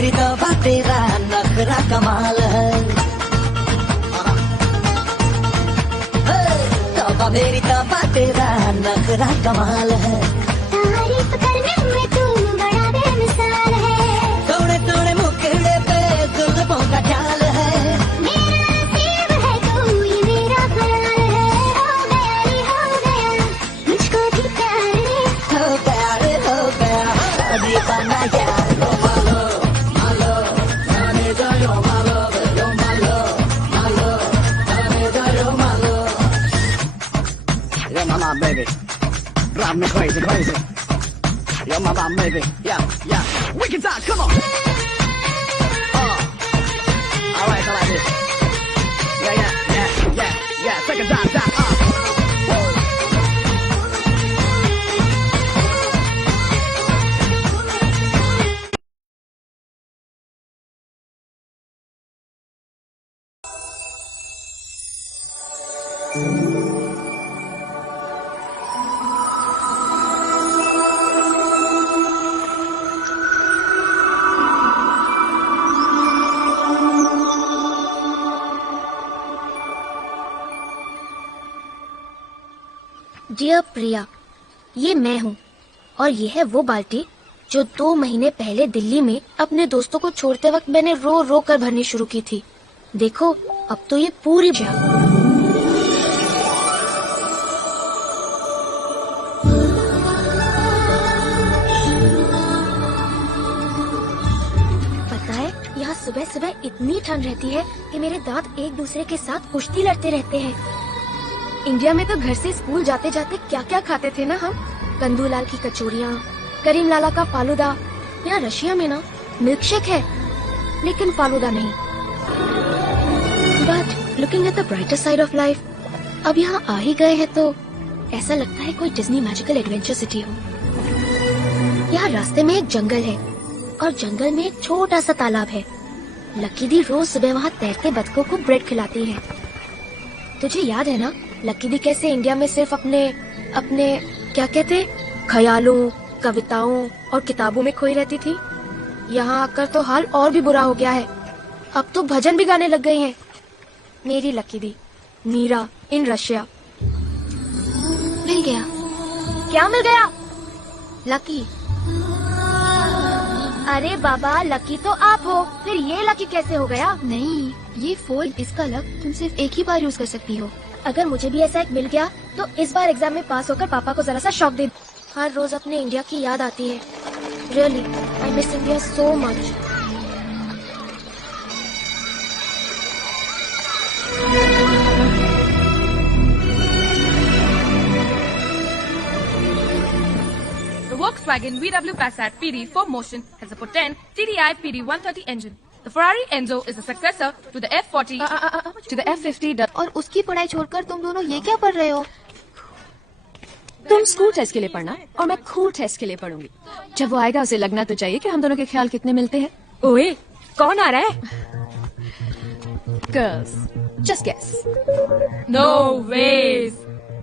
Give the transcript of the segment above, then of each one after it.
मेरी तौबा तेरा नखरा कमाल है, तौबा मेरी तौबा तेरा नखरा कमाल है। तारीफ करने में तू बड़ा बेमिसाल है, थोड़े थोड़े मुखड़े पे जुल्फों का जाल है। मेरा नसीब है तू ये मेरा ख्याल है। हो गया मुझको भी प्यार है। हो गया अभी बना यार। You're my love, my love, Anita, you're my love, you're my love, my love, Anita, you're my love. You're my mom, baby, drive me crazy, crazy. You're my mom, baby, yeah, we can talk, come on. Alright, I like this. Yeah, take a dive, dear Priya, ये मैं हूँ और ये है वो बाल्टी जो 2 महीने पहले दिल्ली में अपने दोस्तों को छोड़ते वक्त मैंने रो रो कर भरनी शुरू की थी। देखो अब तो ये पूरी पता है यहाँ सुबह सुबह इतनी ठंड रहती है कि मेरे दांत एक दूसरे के साथ कुश्ती लड़ते रहते हैं। इंडिया में तो घर से स्कूल जाते जाते क्या क्या खाते थे ना हम, कंदूलाल की कचौरियाँ, करीम लाला का फालूदा। यहाँ रशिया में ना मिल्क शेक है लेकिन फालूदा नहीं। But looking at the brighter side of life, अब यहाँ आ ही गए हैं तो ऐसा लगता है कोई डिज्नी मैजिकल एडवेंचर सिटी हो। यहाँ रास्ते में एक जंगल है और जंगल में एक छोटा सा तालाब है। लकी दी रोज सुबह वहाँ तैरते बतखों को ब्रेड खिलाती है। तुझे याद है ना लकी दी कैसे इंडिया में सिर्फ अपने क्या कहते ख्यालों, कविताओं और किताबों में खोई रहती थी। यहाँ आकर तो हाल और भी बुरा हो गया है। अब तो भजन भी गाने लग गई हैं। मेरी लकी दी, मीरा इन रशिया। मिल गया। क्या मिल गया? लकी। अरे बाबा, लकी तो आप हो, फिर ये लकी कैसे हो गया? नहीं, ये फोन इसका लक तुम सिर्फ एक ही बार यूज कर सकती हो। अगर मुझे भी ऐसा एक मिल गया तो इस बार एग्जाम में पास होकर पापा को जरा सा शौक दे। हर रोज अपने इंडिया की याद आती है। Really I miss India so much. The Volkswagen VW Passat PD 4Motion has a potent TDI PD 130 engine. The Ferrari Enzo is a successor to the F40 to the F50। और उसकी पढ़ाई छोड़कर तुम दोनों ये क्या पढ़ रहे हो? तुम स्कूल टेस्ट के लिए पढ़ना और मैं खून टेस्ट के लिए पढ़ूंगी। जब वो आएगा उसे लगना तो चाहिए कि हम दोनों के ख्याल कितने मिलते हैं। ओए, कौन आ रहा है? Girls, just guess. No ways.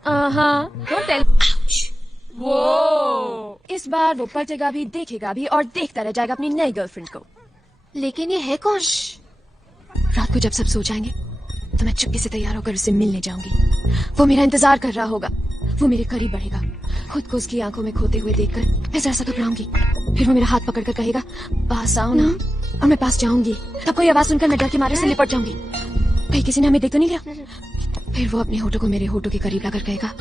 Don't tell. Whoa. इस बार वो पलटेगा भी, देखेगा भी और देखता रह जाएगा अपनी नई गर्लफ्रेंड को। लेकिन ये है कौन? रात को जब सब सो जाएंगे तो मैं चुपके से तैयार होकर उसे मिलने जाऊंगी। वो मेरा इंतजार कर रहा होगा, वो मेरे करीब बढ़ेगा। खुद को उसकी आंखों में खोते हुए देखकर मैं जरा सा घबराऊंगी। फिर वो मेरा हाथ पकड़कर कहेगा पास आओ ना, और मैं पास जाऊंगी। तब कोई आवाज सुनकर मैं डर के मारे से लिपट जाऊंगी। भाई किसी ने हमें देख तो नहीं लिया। फिर वो अपने होठों को मेरे होठों के करीब लाकर कहेगा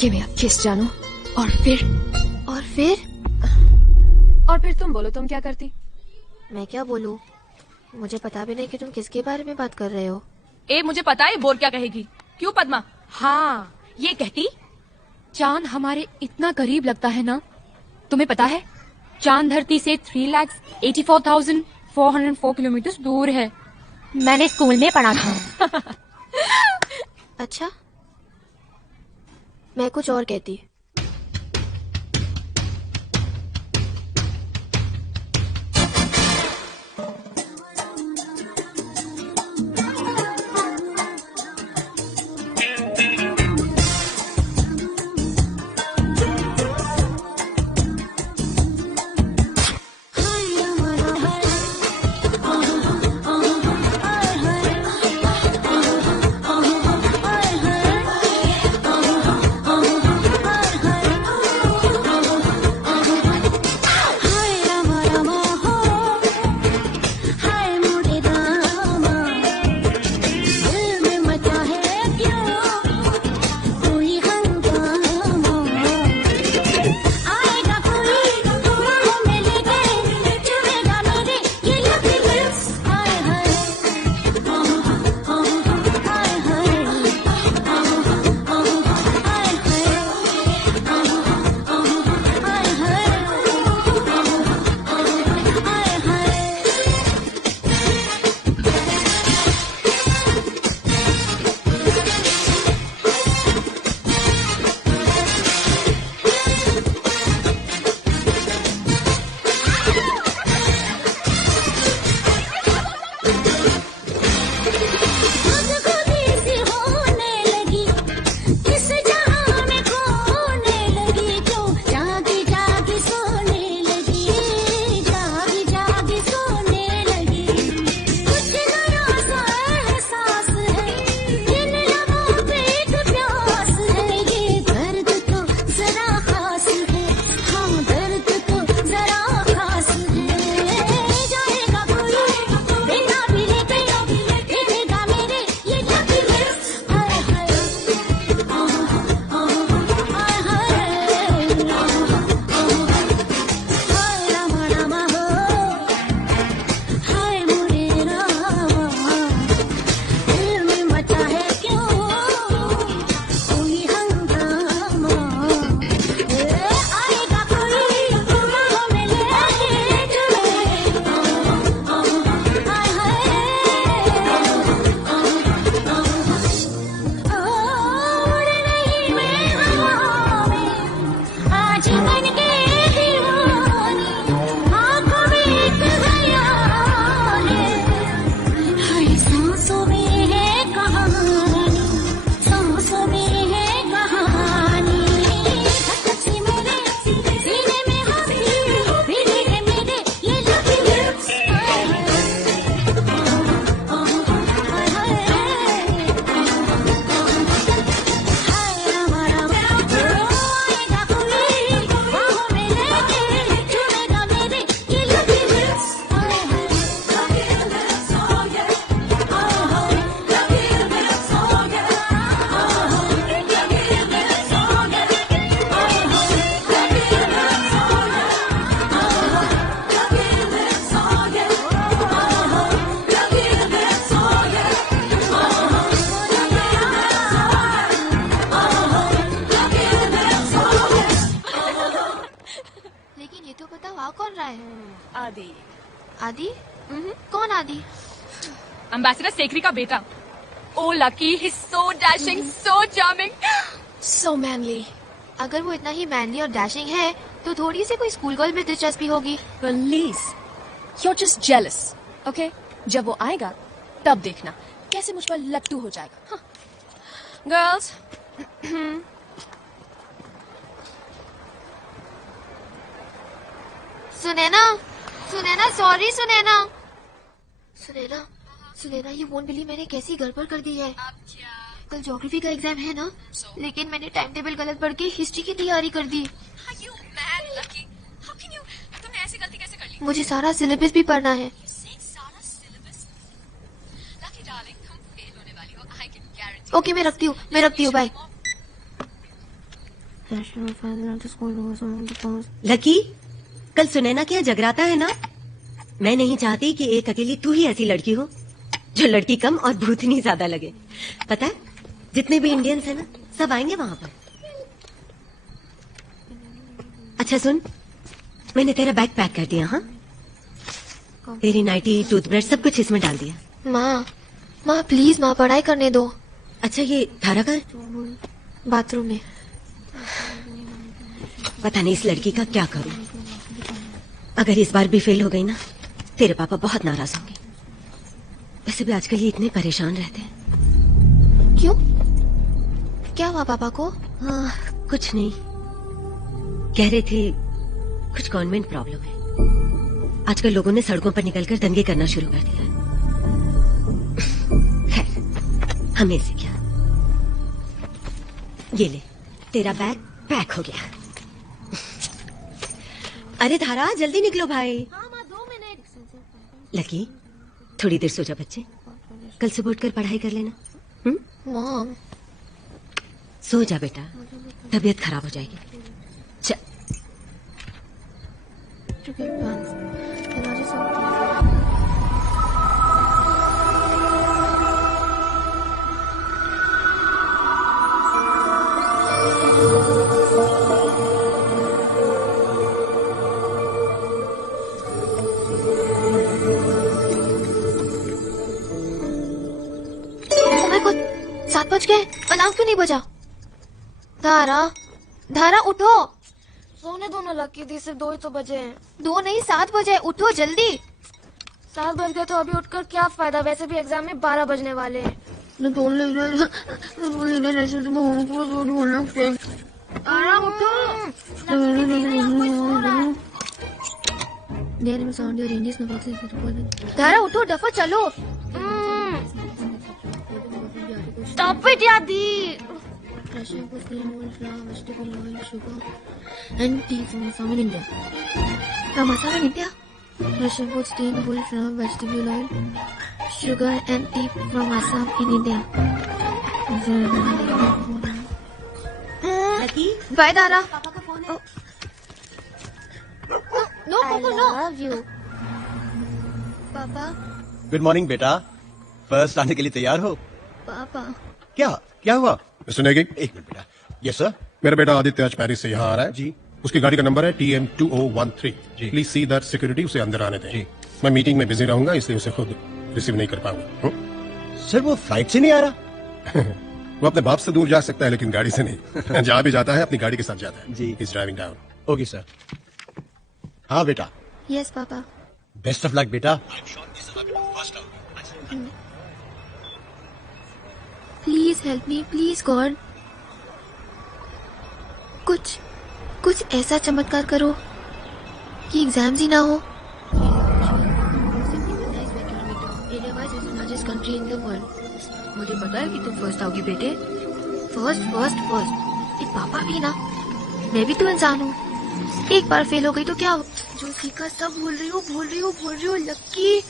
कि मैं अब किस जानूं। और फिर तुम बोलो, तुम क्या करती? मैं क्या बोलूं? मुझे पता भी नहीं कि तुम किसके बारे में बात कर रहे हो। मुझे पता है बोर क्या कहेगी। क्यों पद्मा? हाँ, ये कहती चांद हमारे इतना करीब लगता है ना। तुम्हें पता है चांद धरती से 3,84,404 किलोमीटर दूर है। मैंने स्कूल में पढ़ा था। अच्छा, मैं कुछ और कहती। दादी? Ambassador Sekri का बेटा. Oh lucky, he's so dashing, so charming. So manly. अगर वो इतना ही मैनली और डैशिंग है तो थोड़ी सी कोई स्कूल गर्ल में दिलचस्पी होगी. Release. You're just jealous. Okay? जब वो आएगा तब देखना कैसे मुझ पर लट्टू हो जाएगा. हाँ. Girls. सुनैना, सुनैना, सॉरी सुनैना. सुनैना, सुनैना, ये वोंट बिलीव मैंने कैसी गड़बड़ कर दी है. कल ज्योग्राफी का एग्जाम है ना, लेकिन मैंने टाइम टेबल गलत पढ़ के हिस्ट्री की तैयारी कर दी. तुमने ऐसी गलती कैसे कर ली? मुझे सारा सिलेबस भी पढ़ना है. ओके, मैं रखती हूँ, बाय. लकी, कल सुनैना क्या जगराता है ना? मैं नहीं चाहती कि एक अकेली तू ही ऐसी लड़की हो जो लड़की कम और भूतनी ज्यादा लगे. पता है, जितने भी इंडियंस हैं ना, सब आएंगे वहां पर. अच्छा सुन, मैंने तेरा बैग पैक कर दिया. हाँ, तेरी नाइटी, टूथब्रश सब कुछ इसमें डाल दिया. माँ प्लीज, माँ पढ़ाई करने दो. अच्छा, ये थारा का बाथरूम में. पता नहीं इस लड़की का क्या करूं. अगर इस बार भी फेल हो गई ना, तेरे पापा बहुत नाराज होंगे. वैसे भी आजकल ये इतने परेशान रहते हैं. क्यों? क्या हुआ पापा को? कुछ नहीं. कह रहे थे कुछ कॉन्वेंट प्रॉब्लम है. आजकल लोगों ने सड़कों पर निकलकर दंगे करना शुरू कर दिया. खैर, हमें से क्या. ये ले, तेरा बैग पैक हो गया. अरे धारा, जल्दी निकलो भाई. 2 मिनट. लकी, थोड़ी देर सो जा बच्चे. कल सुबह उठकर पढ़ाई कर लेना. मॉम, सो जा बेटा, तबीयत खराब हो जाएगी. चल. मेरे को 7 बज गए. अलार्म क्यों नहीं बजा? धारा उठो. सोने दो ना लकी दी, सिर्फ 2 ही तो बजे हैं. 2 नहीं, 7 बजे. उठो जल्दी. 7 बज गए तो अभी उठकर क्या फायदा? वैसे भी एग्जाम में 12 बजने वाले हैं. आराम उठो. धारा उठो, डफा चलो. स्टॉप इट यार दी. And tea from Assam in India. From Assam in India? Russian food, steamed wool from vegetable oil, sugar and tea from Assam in India. Lucky, Bye, Dara. पापा का फोन है. No, Papa, no. love you. Papa, good morning बेटा. First आने के लिए तैयार हो? Papa. क्या हुआ? मिस्टर नेगी, एक मिनट बेटा. Yes sir. मेरा बेटा आदित्य आज पेरिस से यहाँ आ रहा है. जी. उसकी गाड़ी का नंबर है TM2013. जी. प्लीज सी दैट सिक्योरिटी उसे अंदर आने दें. जी. मैं मीटिंग में बिजी रहूंगा, इसलिए उसे खुद रिसीव नहीं कर पाऊंगा. सर वो फ्लाइट से नहीं आ रहा? वो अपने बाप से दूर जा सकता है, लेकिन गाड़ी से नहीं. जहाँ भी जाता है अपनी गाड़ी के साथ जाता है. जी. Is driving down. Okay sir. हाँ बेटा, Yes, Papa. Best of luck बेटा. Please help me, please God. कुछ ऐसा चमत्कार करो कि एग्जाम्स ही ना हो. मुझे पता है कि तुम फर्स्ट आओगी बेटे. फर्स्ट. एक पापा भी ना. मैं भी तो इंसान हूँ. एक बार फेल हो गई तो क्या हो? जो सीखा सब भूल रही हो लक्की.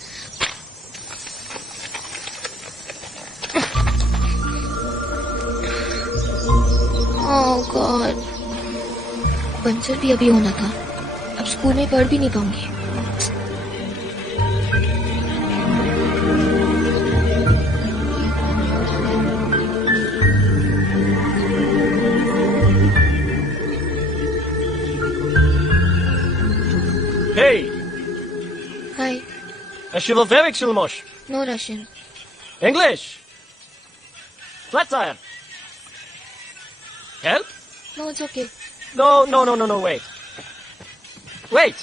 Oh God. पंचर भी अभी होना था. अब स्कूल में पढ़ भी नहीं पाऊंगी. Hey, hi. Shilmosh, Shilmosh. No Russian. English. Flat tire. Help? No, it's okay. No, wait. Wait.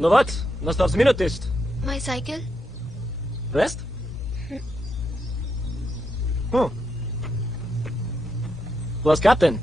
No wat? Настав змінотист. My cycle? Rest? Oh. Was Captain?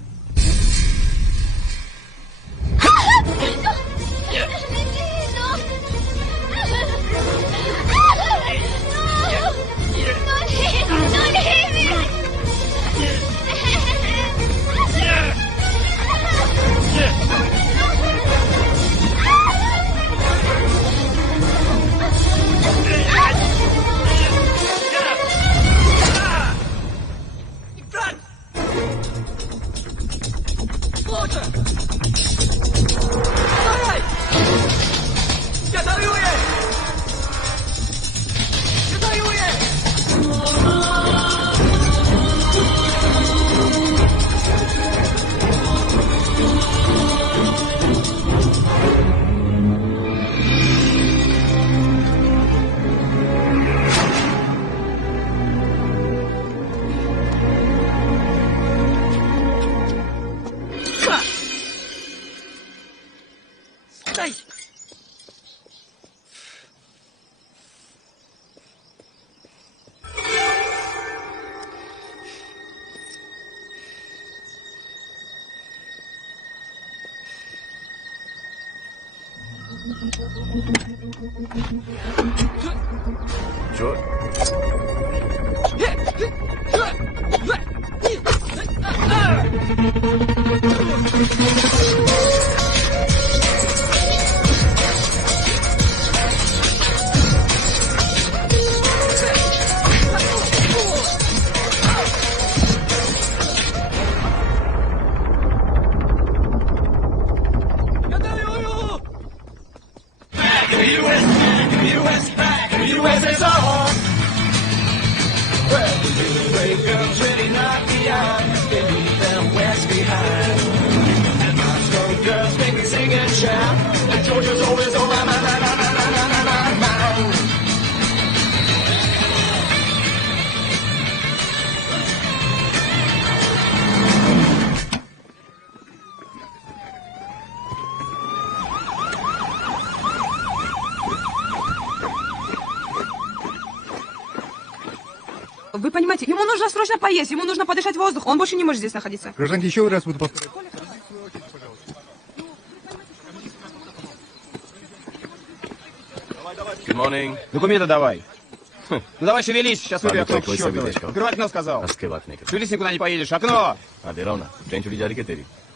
Вы понимаете, ему нужно срочно поесть, ему нужно подышать воздухом, он больше не может здесь находиться. Гражданка, еще раз буду повторять. Good morning. Документы давай. Ну давай шевелись, сейчас выбью окно к черту. Открывай окно, сказал. Шевелись, никуда не поедешь. Окно!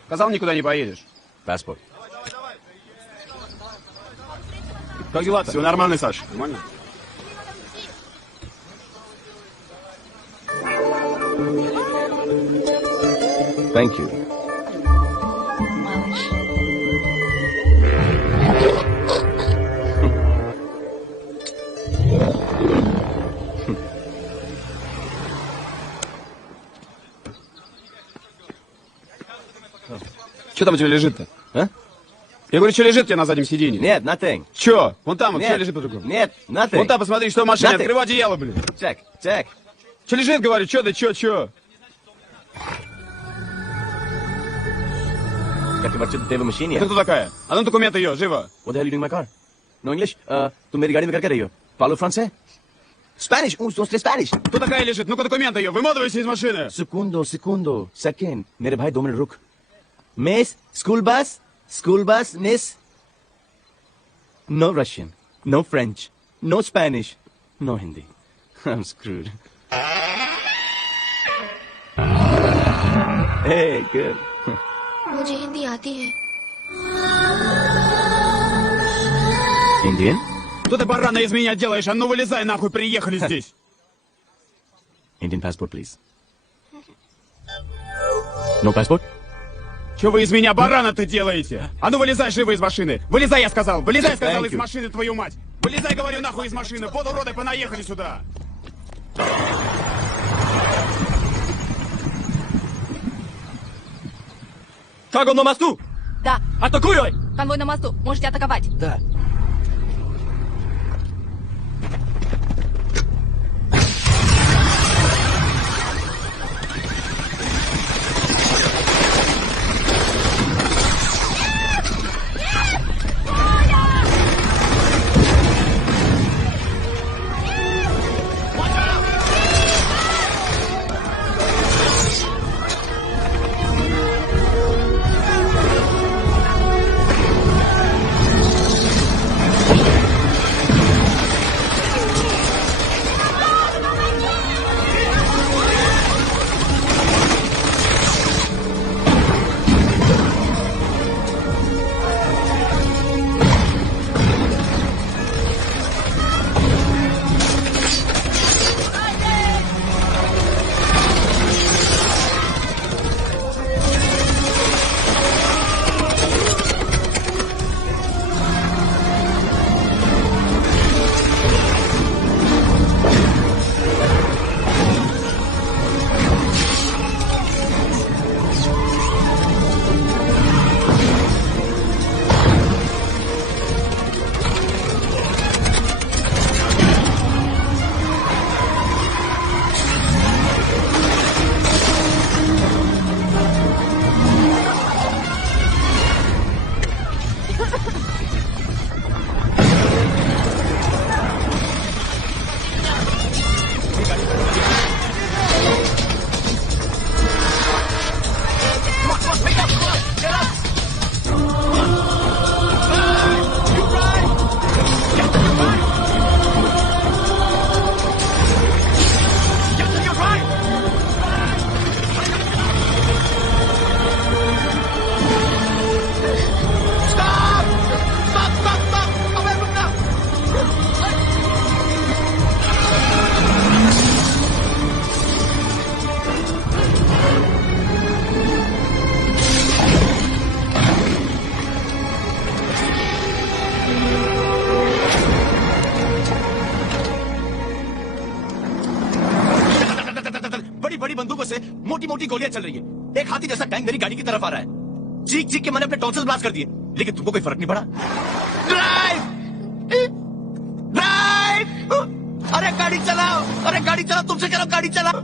Сказал, никуда не поедешь. Паспорт. Как дела-то? Все нормально, Саш. Нормально? Thank you. Что там у тебя лежит-то, а? Я говорю, что лежит у тебя на заднем сиденье? Нет, nothing. Че? Вон там, вот Нет. что лежит по-другому? Нет, nothing. Вон там, посмотри, что в машине, Nothing. открывай одеяло, блин. Check, check. Что лежит, говорю, что да, что? Как ты ворчит, ты в машине? Это кто такая? А ну документы ее, живо. What the hell are you doing in my car? No English? तुम मेरी गाड़ी में कर रही हो? Parlo francés? Spanish, un, dos, tres Spanish. Кто такая лежит? Ну-ка документы ее, выматывайся из машины. Segundo. Second. मेरे भाई 2 minute रुक. Miss, school bus, miss. No Russian, no French, no Spanish, no Hindi. I'm screwed. Hey, good. मुझे हिंदी आती है. Indian? Что ты, барана, из меня делаешь? А ну вылезай нахуй, приехали здесь. Indian passport, please. No passport? Что вы из меня барана-то делаете? А ну вылезай живо из машины. Вылезай, я сказал. Вылезай, сказал, Thank из you. машины, твою мать. Вылезай, говорю, нахуй из машины. Полуроды понаехали сюда. Как он на мосту? Да. Атакуй! Конвой на мосту. Можете атаковать. Да. बड़ी बंदूकों से मोटी मोटी गोलियां चल रही है। एक हाथी जैसा टैंक मेरी गाड़ी की तरफ आ रहा है। चीख चीख के मैंने अपने टॉन्सिल ब्लास्ट कर दिए, लेकिन तुमको कोई फर्क नहीं पड़ा। ड्राइव ड्राइव, अरे गाड़ी चलाओ, अरे गाड़ी चलाओ, तुमसे कह रहा हूं गाड़ी चलाओ।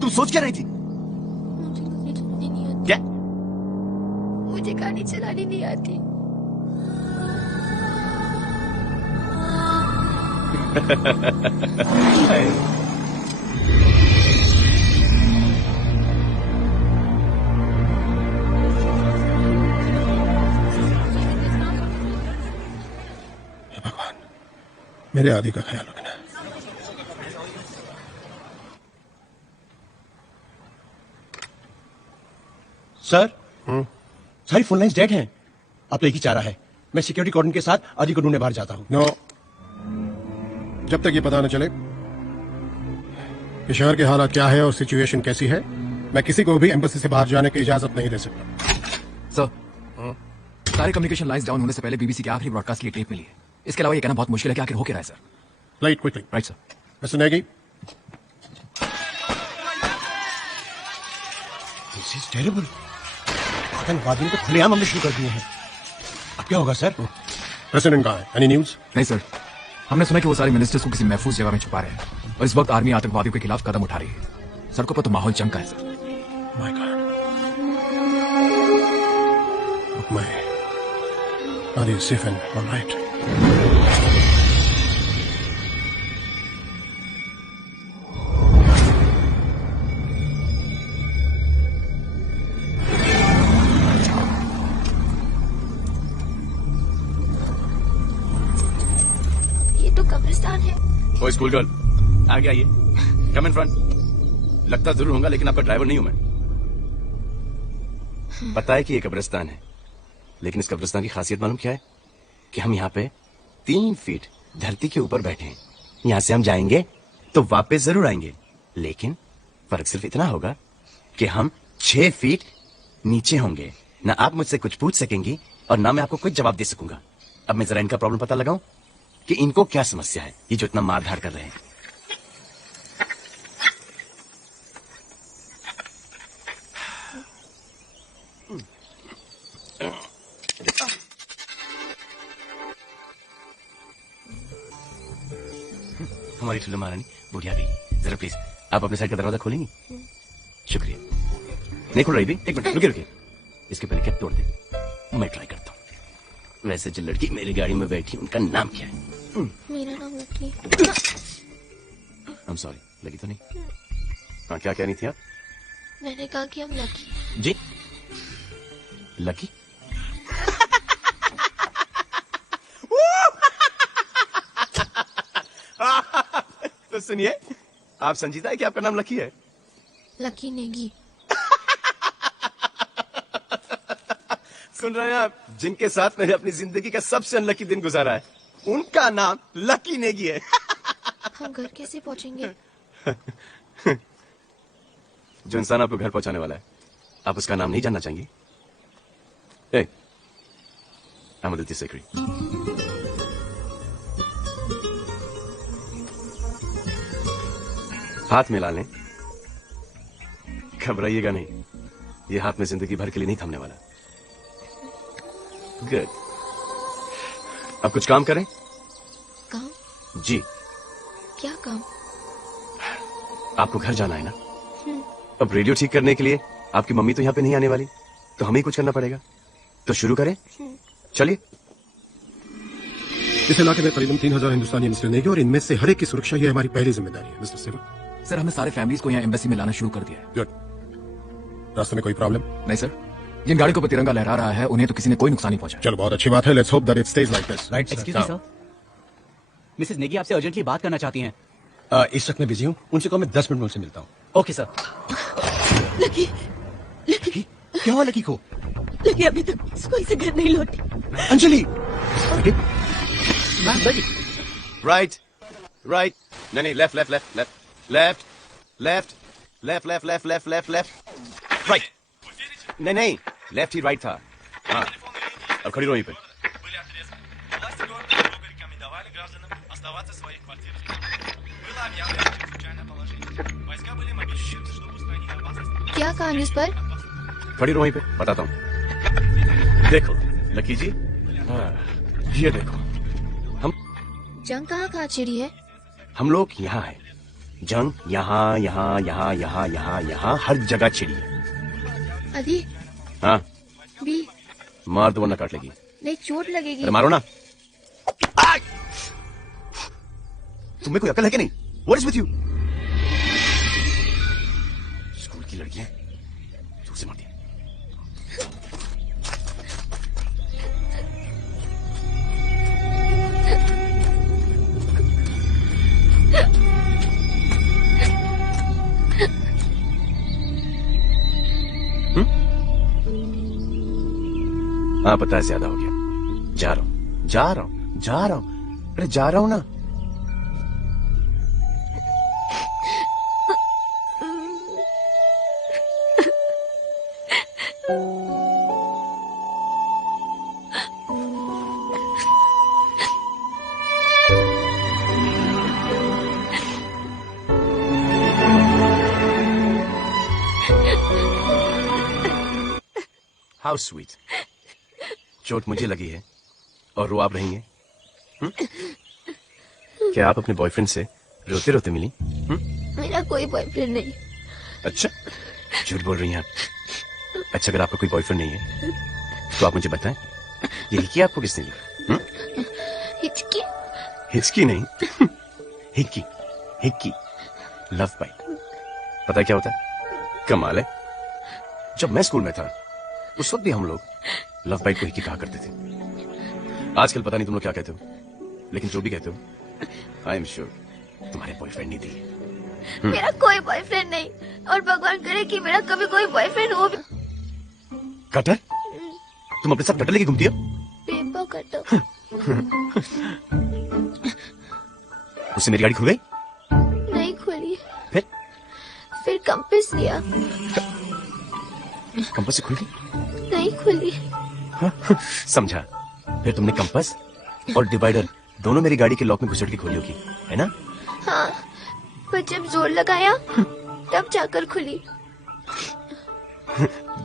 तुम सोच क्या रही थी? क्या? मुझे गाड़ी चलानी नहीं आती। मेरे आदि का ख्याल रखना। सर, सारी फोन लाइंस डेड हैं। अब तो एक ही चारा है, मैं सिक्योरिटी कॉर्डन के साथ आदि को ढूंढने बाहर जाता हूँ। नो, जब तक ये पता न चले कि शहर के हालात क्या है और सिचुएशन कैसी है, मैं किसी को भी एम्बेसी से बाहर जाने की इजाजत नहीं दे सकता। सर, सारे कम्युनिकेशन लाइंस डाउन होने से पहले बीबीसी के आखिरी ब्रॉडकास्ट की टेप मिली है। इसके अलावा ये कहना बहुत मुश्किल है कि आखिर हो क्या रहा है sir. Right, quickly. Right sir. Mister Negi, this is terrible. आतंकवादियों ने खुलेआम हमले शुरू कर दिए हैं। अब क्या होगा सर? प्रेसिडेंट कहाँ है? Any news? नहीं सर, हमने सुना कि वो सारे मिनिस्टर्स को किसी महफूज जगह में छुपा रहे हैं और इस वक्त आर्मी आतंकवादियों के खिलाफ कदम उठा रही है। सड़कों पर तो माहौल जंग का है सर। My God. मैं Are you safe and all right? ये तो कब्रिस्तान है। ओ स्कूल गर्ल, आगे आइए। कम इन फ्रंट। लगता जरूर होगा लेकिन आपका ड्राइवर नहीं हूं मैं। पता है कि ये कब्रिस्तान है, लेकिन इस कब्रिस्तान की खासियत मालूम क्या है? कि हम यहाँ पे 3 फीट धरती के ऊपर बैठे हैं। यहाँ से हम जाएंगे तो वापस जरूर आएंगे, लेकिन फर्क सिर्फ इतना होगा कि हम 6 फीट नीचे होंगे। ना आप मुझसे कुछ पूछ सकेंगी और ना मैं आपको कुछ जवाब दे सकूंगा। अब मैं जरा इनका प्रॉब्लम पता लगाऊं कि इनको क्या समस्या है, ये जो इतना मारधाड़ कर रहे हैं। हमारी ठुल्लू महारानी बुढ़िया गई। जरा प्लीज आप अपने साइड का दरवाजा खोलेंगी? शुक्रिया। नहीं खुल रही भी? एक मिनट रुकिए रुकिए, इसके पहले क्या तोड़ दे, मैं ट्राई करता हूँ। वैसे जो लड़की मेरी गाड़ी में बैठी उनका नाम क्या है? मेरा नाम lucky. I am sorry, lucky तो नहीं? हाँ, क्या कह रही थी आप? मैंने कहा कि हम लकी। जी लकी? तो सुनिए, आप संजीदा है कि आपका नाम लकी है? लकी नेगी। सुन रहे हैं आप? जिनके साथ मैंने अपनी जिंदगी का सबसे अनलकी दिन गुजारा है, उनका नाम लकी नेगी है। हम घर कैसे पहुंचेंगे? जो इंसान आपको घर पहुंचाने वाला है, आप उसका नाम नहीं जानना चाहेंगे? ए, अमदिति सेक्री। हाथ मिला लें, घबराइएगा नहीं, ये हाथ में जिंदगी भर के लिए नहीं थमने वाला। गुड। अब कुछ काम करें? काम? जी। क्या काम? आपको घर जाना है ना? अब रेडियो ठीक करने के लिए आपकी मम्मी तो यहाँ पे नहीं आने वाली, तो हमें ही कुछ करना पड़ेगा। तो शुरू करें? चलिए। इस इलाके में करीबन 3000 हिंदुस्तानी मुस्लिम हैं और इनमें से हर एक की सुरक्षा ये हमारी पहली जिम्मेदारी है। Mister civil. सर, हमने सारे फैमिलीज को यहाँ एम्बेसी में लाना शुरू कर दिया है। गुड। रास्ते में कोई प्रॉब्लम? नहीं सर, जिन गाड़ी को तिरंगा लहरा रहा है उन्हें तो किसी ने कोई नुकसान नहीं पहुंचा। चलो, बहुत अच्छी बात है। Let's hope that it stage like this. Right excuse me sir, Mrs Negi आपसे अर्जेंटली बात करना चाहती हैं। इस वक्त मैं बिजी हूँ, उनसे कहो मैं 10 मिनट में उनसे मिलता हूँ। Okay sir. लकी, लकी क्या हुआ लकी को? लकी अभी तक स्कूल से घर नहीं लौटी। अंजलि। राइट राइट, नहीं, left left left left left left left left left left left left right. नहीं, लेफ्ट ही राइट था। हाँ, अब खड़ी रहो यहीं पे। क्या कहानी इस पर? खड़ी रहो वहीं पे, बताता हूँ। देखो लकी जी, ये देखो, जंग कहाँ छिड़ी है? हम लोग यहाँ हैं। जंग यहाँ यहाँ यहाँ यहाँ यहाँ यहाँ हर जगह छिड़ी है। अभी? हाँ। भी? मार दो वरना काट लेगी। नहीं, चोट लगेगी। अरे मारो ना। तुम्हें कोई अकल है कि नहीं? What is with you? School की लड़की है, जोर से मार दिया। हाँ, पता है ज्यादा हो गया। जा रहा हूं, जा रहा हूं, जा रहा हूं, अरे जा रहा हूं ना। How sweet. चोट मुझे लगी है और रो आप रही हैं? क्या आप अपने बॉयफ्रेंड से रोते रोते मिली? मेरा कोई बॉयफ्रेंड नहीं। अच्छा, झूठ बोल रही हैं आप। अच्छा, अगर आपका कोई बॉयफ्रेंड नहीं है तो आप मुझे बताएं, ये हिक्की आपको किसने दी? हिचकी? हिचकी नहीं, हिक्की, हिक्की, लव बाइट। पता है क्या होता है? कमाल है। जब मैं स्कूल में था उस वक्त भी हम लोग लव बाइट को हिक्की कहा करते थे। आजकल पता नहीं तुम लोग क्या कहते हो, लेकिन जो भी कहते हो, आई एम श्योर तुम्हारे बॉयफ्रेंड नहीं थी। मेरा कोई बॉयफ्रेंड नहीं, और भगवान करे कि मेरा कभी कोई बॉयफ्रेंड हो भी। कटर? तुम अपने साथ कटर लेके घूमती हो? Paper cutter. उससे मेरी गाड़ी खुल गई? नहीं खुली। फिर कंपास लिया। कंपास से खुल गई? नहीं खुली। समझा। फिर तुमने कंपास और डिवाइडर दोनों मेरी गाड़ी के लॉक में घुसड़ के खोली होगी, है ना? हाँ, पर जब जोर लगाया तब जाकर खुली।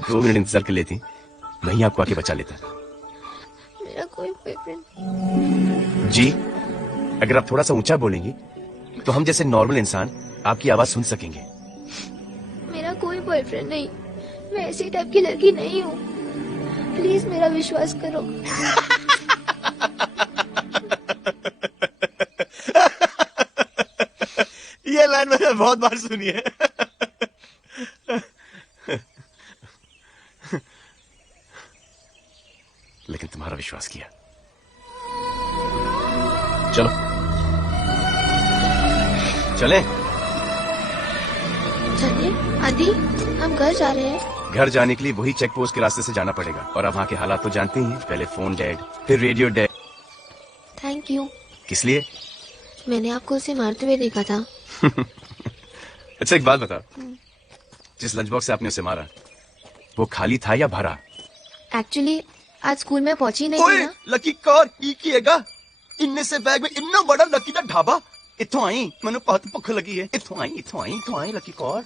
2 मिनट इंतजार कर लेती, वहीं आपको आके बचा लेता। मेरा कोई बॉयफ्रेंड। जी, अगर आप थोड़ा सा ऊंचा बोलेंगी तो हम जैसे नॉर्मल इंसान आपकी आवाज सुन सकेंगे। मेरा कोई बॉयफ्रेंड नहीं, मैं ऐसी टाइप की लड़की नहीं हूँ। प्लीज मेरा विश्वास करो। ये लाइन मैंने बहुत बार सुनी है। लेकिन तुम्हारा विश्वास किया। चलो चले। चलिए आदि, हम घर जा रहे हैं। घर जाने के लिए वही चेक पोस्ट के रास्ते से जाना पड़ेगा, और अब वहाँ के हालात तो जानते ही हैं। पहले फोन डेड, फिर रेडियो डेड। Thank you. किस लिए? मैंने आपको उसे मारते हुए देखा था। अच्छा एक बात बता, जिस लंच बॉक्स से आपने उसे मारा वो खाली था या भरा? एक्चुअली आज स्कूल में पहुंची नहीं थी ना। लकी कौर ई कीएगा इनने से बैग में इतना बड़ा लकी का ढाबा। इथों आई, मैंने बहुत भुख लगी है। इथों आई लकी कौर।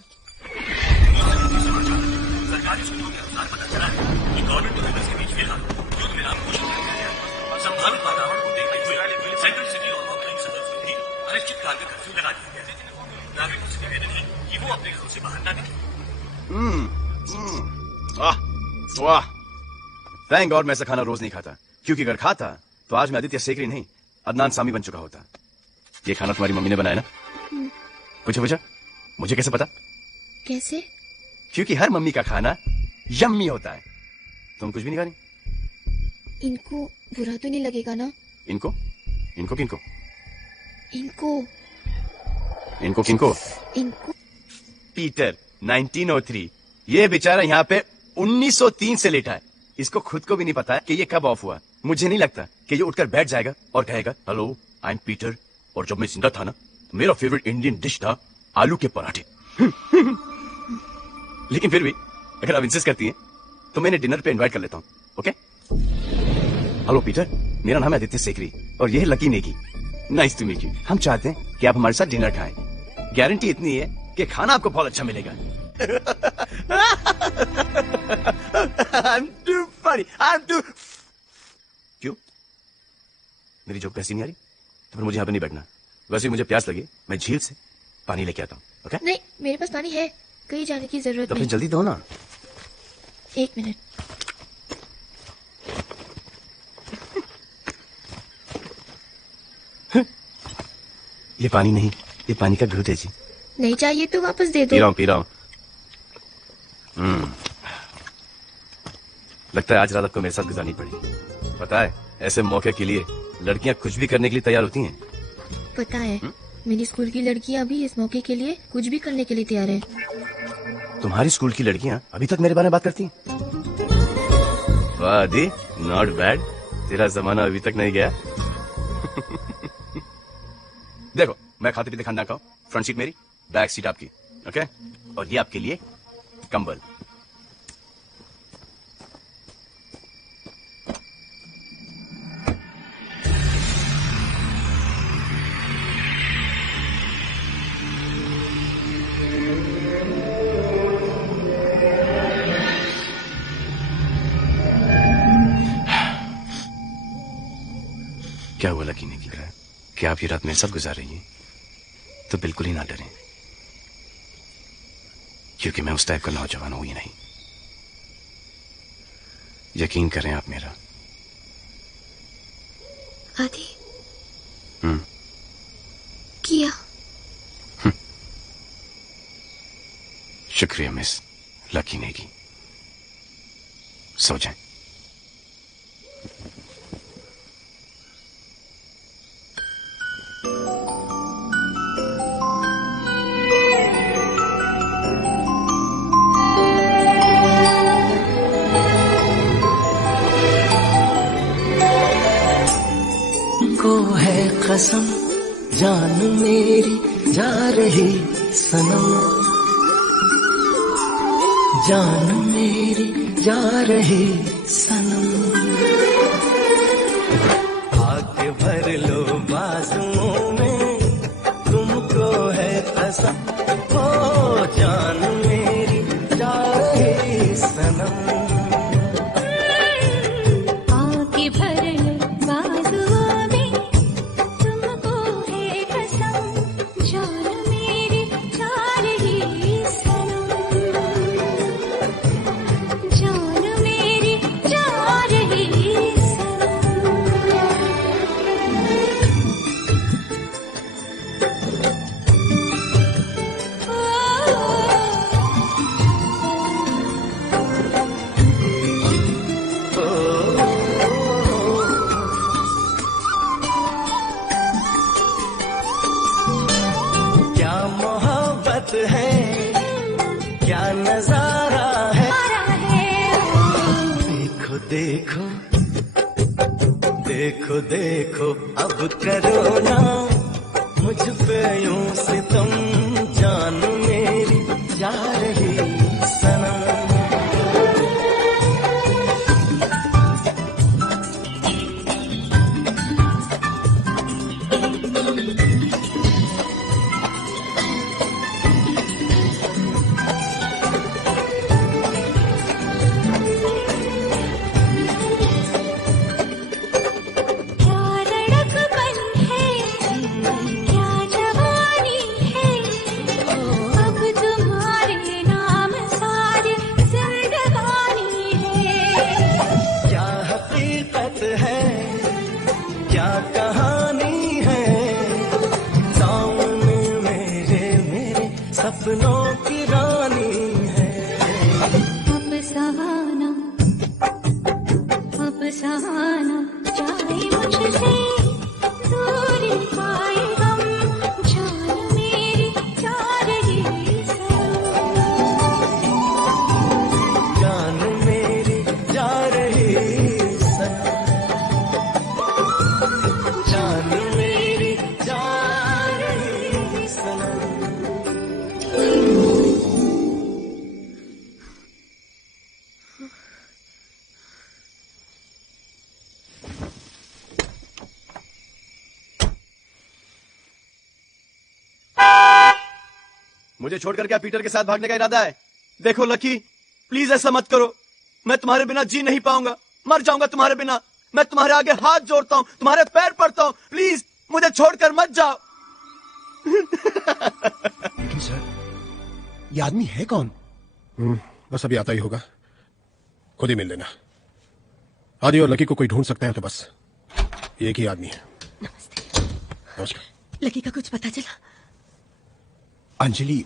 सरकारी सूत्रों के अनुसार पता चला है कि गवर्नमेंट वर्कर्स के बीच फिलहाल युद्ध विराम घोषित कर दिया गया और संभावित वातावरण को देखते हुए सेंट्रल सिटी और कई शहरों में भी अनिश्चितकाल का कर्फ्यू लगा दिया गया। नागरिकों से निवेदन है कि वो अपने घरों से बाहर न निकलें। वाह, थैंक गॉड मैं ऐसा खाना रोज नहीं खाता, क्योंकि अगर खाता तो आज मैं आदित्य सेकरी नहीं अदनान सामी बन चुका होता। ये खाना तुम्हारी मम्मी ने बनाया ना? पूछा मुझे कैसे पता? कैसे? क्योंकि हर मम्मी का खाना यम्मी होता है। तुम कुछ भी नहीं खा रही? इनको बुरा तो नहीं लगेगा ना? इनको किनको? इनको पीटर 1903। ये बेचारा यहाँ पे 1903 से लेटा है। इसको खुद को भी नहीं पता है कि ये कब ऑफ हुआ। मुझे नहीं लगता कि ये उठकर बैठ जाएगा और कहेगा हेलो आई एम पीटर, और जब मैं जिंदा था ना मेरा फेवरेट इंडियन डिश था आलू के पराठे। लेकिन फिर भी अगर आप इंसिस्ट करती हैं तो मैं डिनर पे इनवाइट कर लेता हूँ। ओके? हेलो पीटर, मेरा नाम है आदित्य सेकरी और ये है Lucky Negi. Nice to meet you. हम चाहते हैं कि आप हमारे साथ डिनर खाएं। गारंटी इतनी है कि खाना आपको बहुत अच्छा मिलेगा। I'm too funny. क्यों? मेरी जोक कैसी नहीं आ रही? तो फिर मुझे यहाँ पे नहीं बैठना। वैसे मुझे प्यास लगी, मैं झील से पानी लेके आता हूँ। ओके? नहीं, मेरे पास पानी है, कहीं जाने की जरूरत तो नहीं। फिर जल्दी दो ना। 1 मिनट। ये पानी नहीं, ये पानी का घूंट है जी। नहीं चाहिए तो वापस दे दो। पी रहा हूँ। लगता है आज रात आपको मेरे साथ गुजारनी पड़ी। पता है ऐसे मौके के लिए लड़कियां कुछ भी करने के लिए तैयार होती हैं। पता है मेरी स्कूल की लड़कियां भी इस मौके के लिए कुछ भी करने के लिए तैयार है। तुम्हारी स्कूल की लड़कियां अभी तक मेरे बारे में बात करती हैं? वाह दी, नॉट बैड। तेरा जमाना अभी तक नहीं गया। देखो मैं खाते पीते खानदान का हूं। फ्रंट सीट मेरी, बैक सीट आपकी। ओके? और ये आपके लिए कंबल। क्या हुआ लकी ने की है कि आप ये रात मेरे साथ गुजार रही हैं? तो बिल्कुल ही ना डरें, क्योंकि मैं उस टाइप का नौजवान हूं ही नहीं। यकीन करें आप मेरा। आदि किया। शुक्रिया मिस लकी नेगी। सो जाएं। को है कसम जान मेरी जा रही सनम, जान मेरी जा रही सनम। आके भर लो बाजुओं में, तुमको है कसम, ओ जान मेरी जा रही सनम। आके भर लो बाजुओं में, तुमको है कसम, जान मेरी जा रही सनम, जान मेरी जा रही क्या मोहब्बत है, क्या नजारा है, देखो देखो देखो देखो अब करो ना मुझ पे यूं सितम, जान मेरी जा रही सनम। क्या रड़कपन है, क्या जवानी है, अब तुम्हारे नाम सारी जिंदगानी है। क्या हकीकत है, क्या कहानी है, सामने मेरे मेरे सपनों की रानी है। अब सहाना जाए मुझसे, दूरी पाए हम, जान मेरी जा रही सनम, जान मेरी जा रही सनम, जान मेरी जा रही सनम। मुझे छोड़कर क्या पीटर के साथ भागने का इरादा है? देखो लकी, प्लीज ऐसा मत करो। मैं तुम्हारे बिना जी नहीं पाऊंगा, मर जाऊंगा तुम्हारे बिना। मैं तुम्हारे आगे हाथ जोड़ता हूँ, तुम्हारे पैर पड़ता हूँ, प्लीज मुझे छोड़कर मत जाओ। लेकिन सर, ये आदमी है कौन? बस अभी आता ही होगा, खुद ही मिल लेना। आदि और लकी को कोई ढूंढ सकते हैं तो बस एक ही आदमी है। नमस्कार। लकी का कुछ पता चला? Anjali,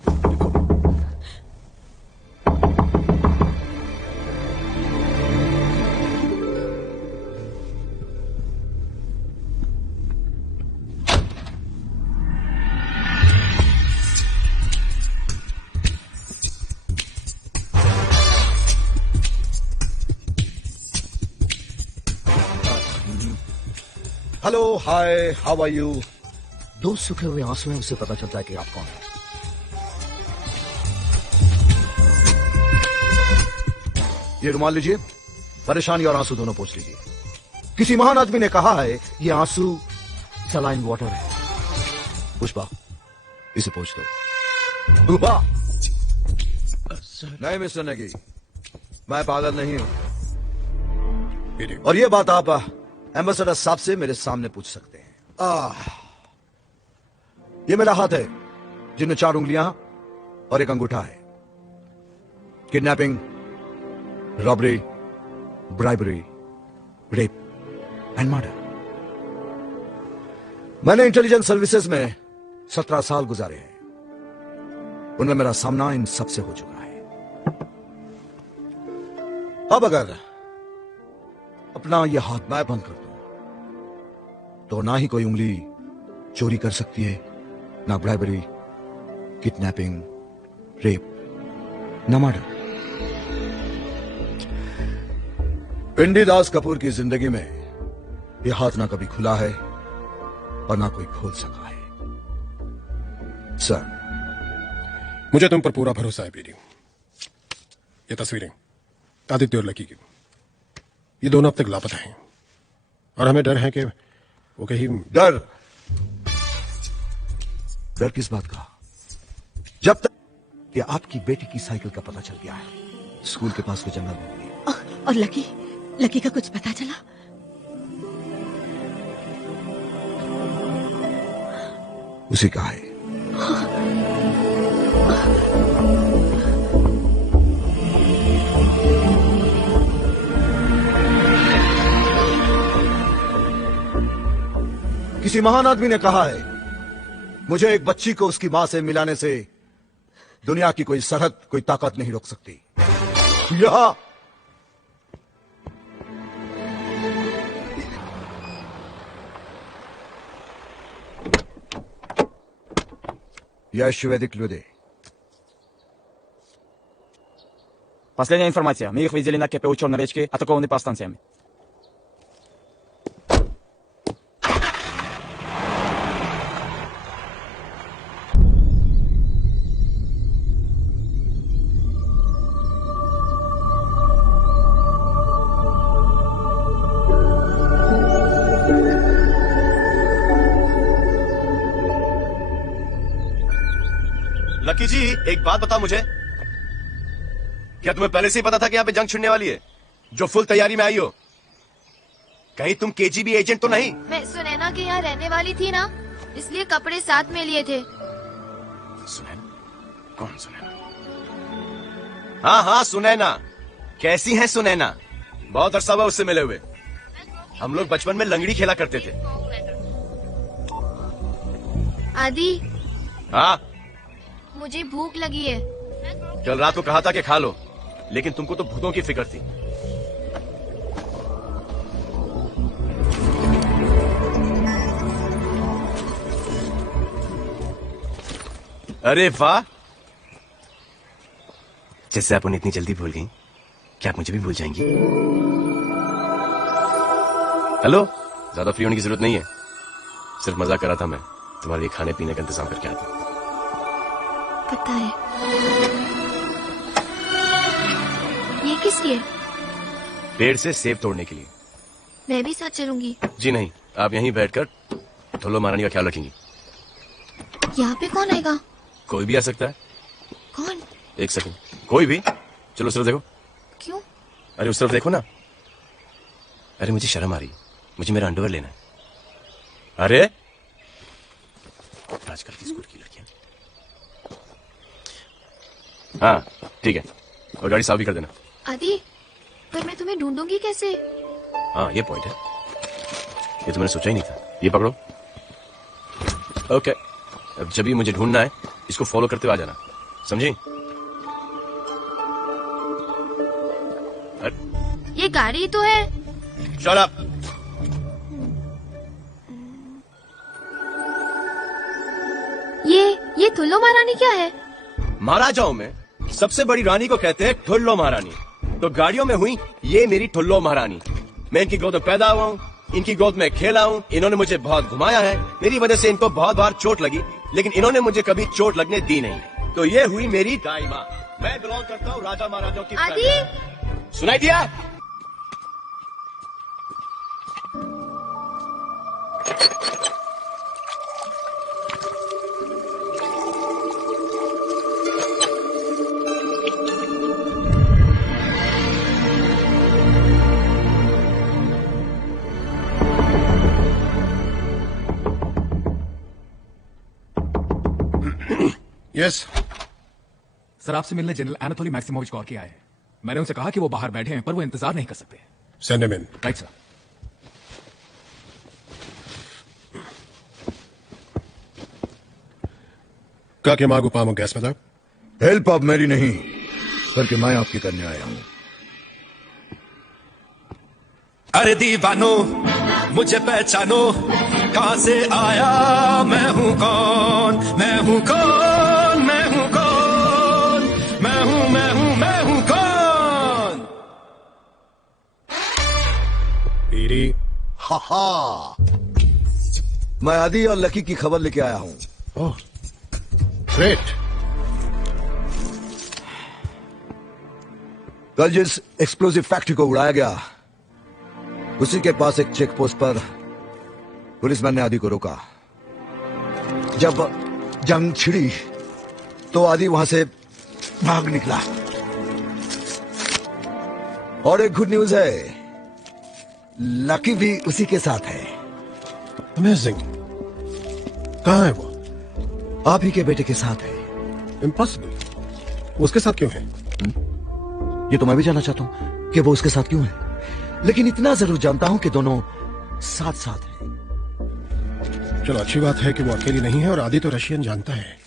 hello, hi, how are you? दो सूखे हुए आंसू हैं, उससे पता चलता है कि आप कौन हैं। ये रुमाल लीजिए, परेशानी और आंसू दोनों पोंछ लीजिए। किसी महान आदमी ने कहा है ये आंसू सलाइन वाटर है। पुष्पा, इसे पोंछ दो। पुष्पा! नहीं मिस्टर नेगी, मैं पागल नहीं हूं, और ये बात आप एम्बेसडर साहब से मेरे सामने पूछ सकते हैं। ये मेरा हाथ है, जिनमें 4 उंगलियां और 1 अंगूठा है। Kidnapping, robbery, bribery, rape and murder. मैंने इंटेलिजेंस सर्विसेज में 17 साल गुजारे हैं, उनमें मेरा सामना इन सब से हो चुका है। अब अगर अपना यह हाथ मैं बंद कर दूं तो ना ही कोई उंगली चोरी कर सकती है, ना ब्राइबरी, किडनैपिंग, रेप, न मर्डर। पिंडी दास कपूर की जिंदगी में यह हाथ ना कभी खुला है और ना कोई खोल सका है। सर, मुझे तुम पर पूरा भरोसा है पीडी। ये तस्वीरें आदित्य और लकी की, ये दोनों अब तक लापता हैं और हमें डर है कि वो कहीं। डर किस बात का? जब तक कि आपकी बेटी की साइकिल का पता चल गया है स्कूल के पास के जंगल में। और लकी का कुछ पता चला? उसी का है। किसी महान आदमी ने कहा है, मुझे एक बच्ची को उसकी मां से मिलाने से दुनिया की कोई सरहद, कोई ताकत नहीं रोक सकती। यह Ящеведик людей. Последняя информация. Мы их видели на кепе у Черной речки, атакованы повстанцами. लकी जी, एक बात बता मुझे, क्या तुम्हें पहले से ही पता था कि यहाँ पे जंग छिड़ने वाली है, जो फुल तैयारी में आई हो? कहीं तुम केजीबी एजेंट तो नहीं? मैं सुनैना के यहाँ रहने वाली थी ना, इसलिए कपड़े साथ में लिए थे। सुनैना? कौन सुनैना? हाँ हाँ, सुनैना। कैसी है सुनैना? बहुत अरसा हुआ उससे मिले हुए। हम लोग बचपन में लंगड़ी खेला करते थे। आदि, हाँ, मुझे भूख लगी है। कल रात को कहा था कि खा लो, लेकिन तुमको तो भूतों की फिक्र थी। अरे वाह, जैसे आप उन्हें इतनी जल्दी भूल गई, क्या आप मुझे भी भूल जाएंगी? हेलो, ज्यादा फ्री होने की जरूरत नहीं है, सिर्फ मजाक कर रहा था मैं। तुम्हारे लिए खाने पीने का इंतजाम करके आता हूं। पता है। ये किस लिए? पेड़ से सेब तोड़ने के लिए। मैं भी साथ चलूंगी। जी नहीं, आप यहीं बैठकर ठुल्लो महारानी का ख्याल रखेंगी। यहाँ पे कौन आएगा? कोई भी आ सकता है। कौन? एक सेकंड, कोई भी। चलो उस तरफ देखो। क्यों? अरे उस तरफ देखो ना। अरे मुझे शर्म आ रही, मुझे मेरा अंडरवेयर लेना है। अरे आजकल की स्कूल की लड़कियां। हाँ ठीक है, और गाड़ी साफ भी कर देना। आदि, पर मैं तुम्हें ढूंढूंगी कैसे? हाँ ये पॉइंट है, ये तो मैंने सोचा ही नहीं था। ये पकड़ो। ओके, अब जब भी मुझे ढूंढना है, इसको फॉलो करते हुए आ जाना, समझी? ये गाड़ी तो है। Shut up! ये ठुल्लो महारानी क्या है? महाराजाओं में सबसे बड़ी रानी को कहते हैं ठुल्लो महारानी। तो गाड़ियों में हुई ये मेरी ठुल्लो महारानी। मैं इनकी गोद में पैदा हुआ हूँ, इनकी गोद में खेला हूँ, इन्होंने मुझे बहुत घुमाया है, मेरी वजह से इनको बहुत बार चोट लगी, लेकिन इन्होंने मुझे कभी चोट लगने दी नहीं। तो ये हुई मेरी दाई माँ। मैं बिलोंग करता हूँ राजा महाराजाओं की। आदि, सुनाई दिया? यस सर, आपसे मिलने जनरल एनाटोली मैक्सिमोविच कॉल किया है। मैंने उनसे कहा कि वो बाहर बैठे हैं, पर वो इंतजार नहीं कर सकते। Send him in. Right sir. क्या मांगू पामो गैस में था? हेल्प अब मेरी नहीं, बल्कि मैं आपकी करने आया हूं। अरे दीवानो मुझे पहचानो, कहां से आया, मैं हूं कौन, मैं हूं कौन, मैं हूं कौन, मैं हूं मैं हूं मैं हूं कौन। पीरी, हा मैं आदि और लकी की खबर लेके आया हूं। Great. कल जिस एक्सप्लोसिव फैक्ट्री को उड़ाया गया, उसी के पास एक चेक पोस्ट पर पुलिसमैन ने आदि को रोका। जब जंग छिड़ी तो आदि वहां से भाग निकला। और एक गुड न्यूज है, लकी भी उसी के साथ है। अमेजिंग। कहाँ है वो? आप ही के बेटे के साथ है। इम्पॉसिबल। उसके साथ क्यों है? ये तो मैं भी जानना चाहता हूं कि वो उसके साथ क्यों है, लेकिन इतना जरूर जानता हूं कि दोनों साथ साथ हैं। चलो अच्छी बात है कि वो अकेली नहीं है और आदि तो रशियन जानता है।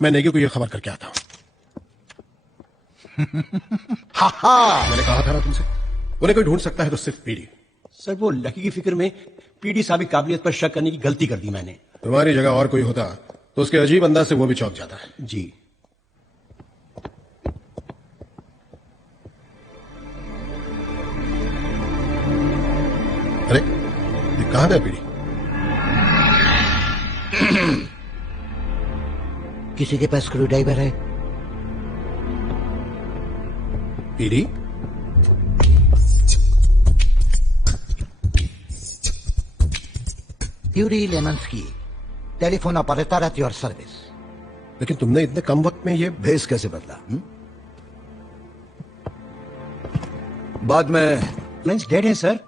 मैं नेगी को यह खबर करके आता हूं। मैंने कहा था ना तुमसे, उन्हें कोई ढूंढ सकता है तो सिर्फ पीडी। सर वो लकी की फिक्र में पीडी साहब की काबिलियत पर शक करने की गलती कर दी मैंने। तुम्हारी जगह और कोई होता तो उसके अजीब अंदाज से वो भी चौंक जाता है। जी। अरे ये कहां गया पीडी? किसी के पास स्क्रू ड्राइवर है? PD? Yuri Lemonsky, telephone operator at your service. लेकिन तुमने इतने कम वक्त में ये भेस कैसे बदला? बाद में लंच डेड है सर।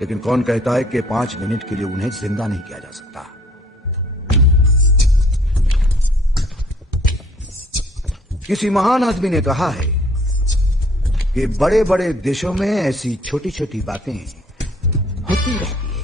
लेकिन कौन कहता है कि 5 मिनट के लिए उन्हें जिंदा नहीं किया जा सकता? किसी महान आदमी ने कहा है कि बड़े बड़े देशों में ऐसी छोटी छोटी बातें होती रहती है।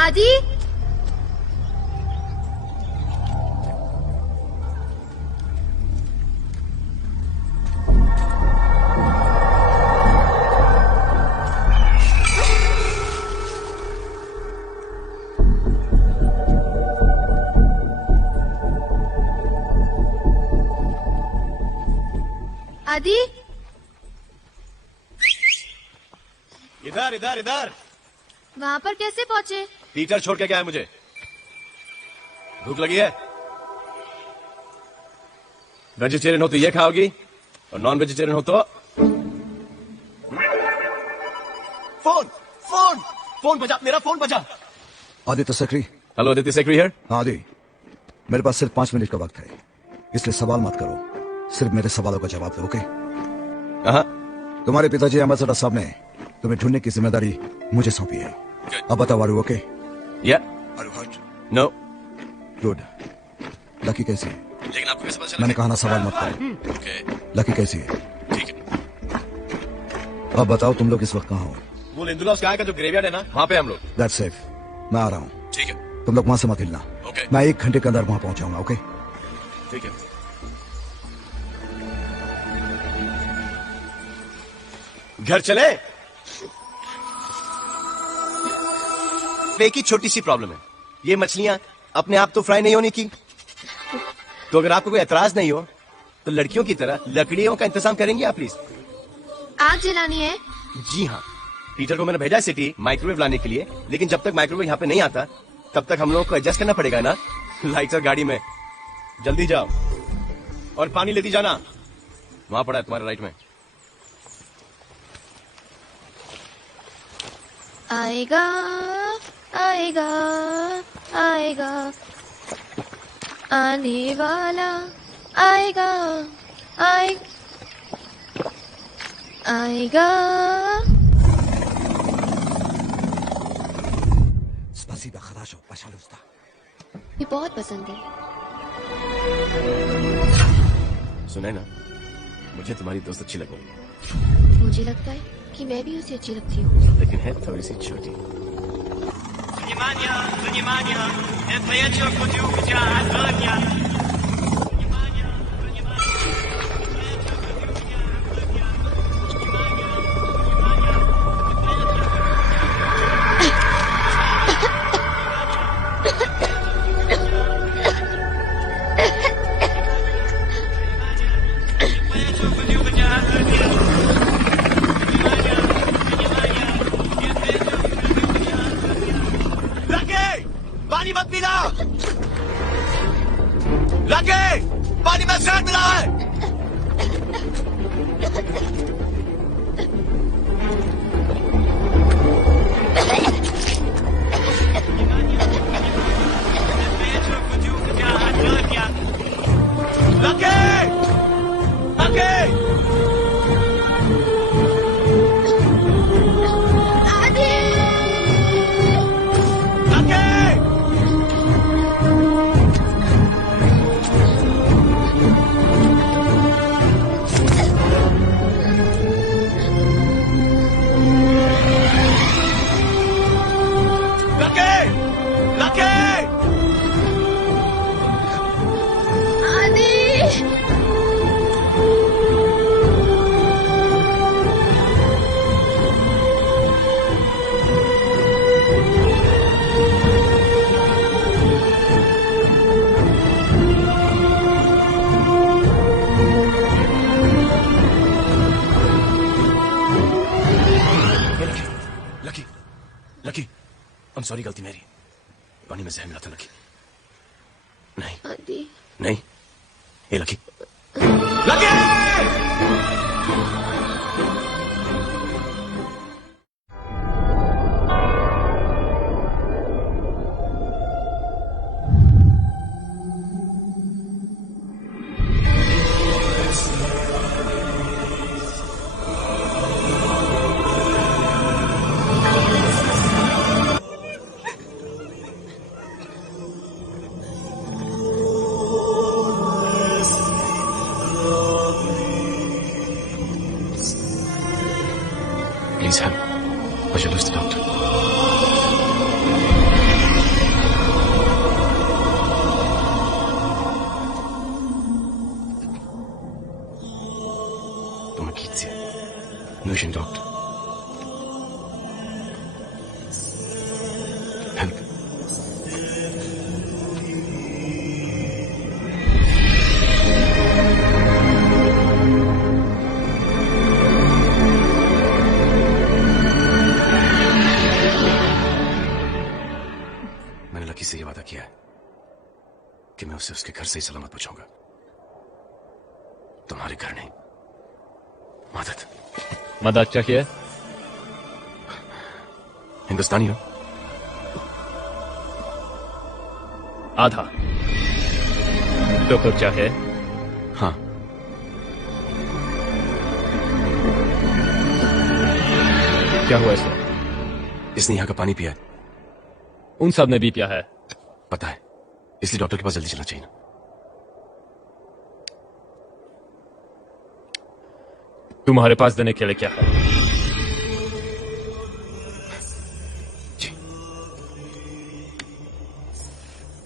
आदि, आदि, इधर इधर इधर। वहां पर कैसे पहुंचे? पीटर छोड़ के क्या है मुझे? भूख लगी है? वेजिटेरियन हो तो ये खाओगी और नॉन वेजिटेरियन हो तो फोन फोन फोन बजा, मेरा फोन बजा। Aditya secretary. Hello Aditya secretary here. हाँ आदि, मेरे पास सिर्फ 5 मिनट का वक्त है, इसलिए सवाल मत करो, सिर्फ मेरे सवालों का जवाब दो। ओके? तुम्हारे पिताजी एम्बेसडर साहब ने तुम्हें ढूंढने की जिम्मेदारी मुझे सौंपी है। अब बताओ, are you okay? Yeah. Are you hurt? No. Good. Lucky कैसी है? लेकिन आपको कैसे पता चला? मैंने कहा ना सवाल मत करो। ओके। लकी कैसी है? ठीक है। अब बताओ तुम लोग इस वक्त कहाँ हो? वो लिंदुलास का जो ग्रेवयार्ड है ना, वहां पे हम लोग। दैट्स सेफ, मैं आ रहा हूँ। ठीक है। तुम लोग वहां से मत हिलना। ओके। मैं 1 घंटे के अंदर वहां पहुंच जाऊंगा। ओके? ठीक है। घर चले? एक ही छोटी सी प्रॉब्लम है, ये मछलियां अपने आप तो फ्राई नहीं होने की। तो अगर आपको कोई एतराज नहीं हो तो लड़कियों की तरह लकड़ियों का इंतजाम करेंगे आप प्लीज? आग जलानी है? जी हाँ, पीटर को मैंने भेजा है सिटी माइक्रोवेव लाने के लिए, लेकिन जब तक माइक्रोवेव यहाँ पे नहीं आता तब तक हम लोगों को एडजस्ट करना पड़ेगा ना। लाइटर गाड़ी में, जल्दी जाओ और पानी लेती जाना, वहां पड़ा है तुम्हारे राइट में। आएगा आएगा आएगा, आने वाला आएगा आएगा। ये बहुत पसंद है। सुने ना, मुझे तुम्हारी दोस्त अच्छी लगी। मुझे लगता है कि मैं भी उसे अच्छी लगती हूँ, लेकिन है थोड़ी सी छोटी। Внимание, внимание! Это я чё кутя огня! लकी, I'm sorry, गलती मेरी। पानी में जहर मिला था लकी। नहीं आदि नहीं, ए lucky, please help. I should lose the doctor. Помогите. Нужен доктор. Help. मैंने लकी से ये वादा किया है कि मैं उसे उसके घर से ही सलामत पहुंचाऊंगा। तुम्हारे घर नहीं, मदद। मदद चाहिए? हिंदुस्तानी हो? आधा। तो कुछ चाहिए? हाँ। क्या हुआ इसको? इसने यहाँ का पानी पिया है। उन सब ने भी पिया है। पता है, इसलिए डॉक्टर के पास जल्दी चलना चाहिए ना। तुम्हारे पास देने के लिए क्या है? जी।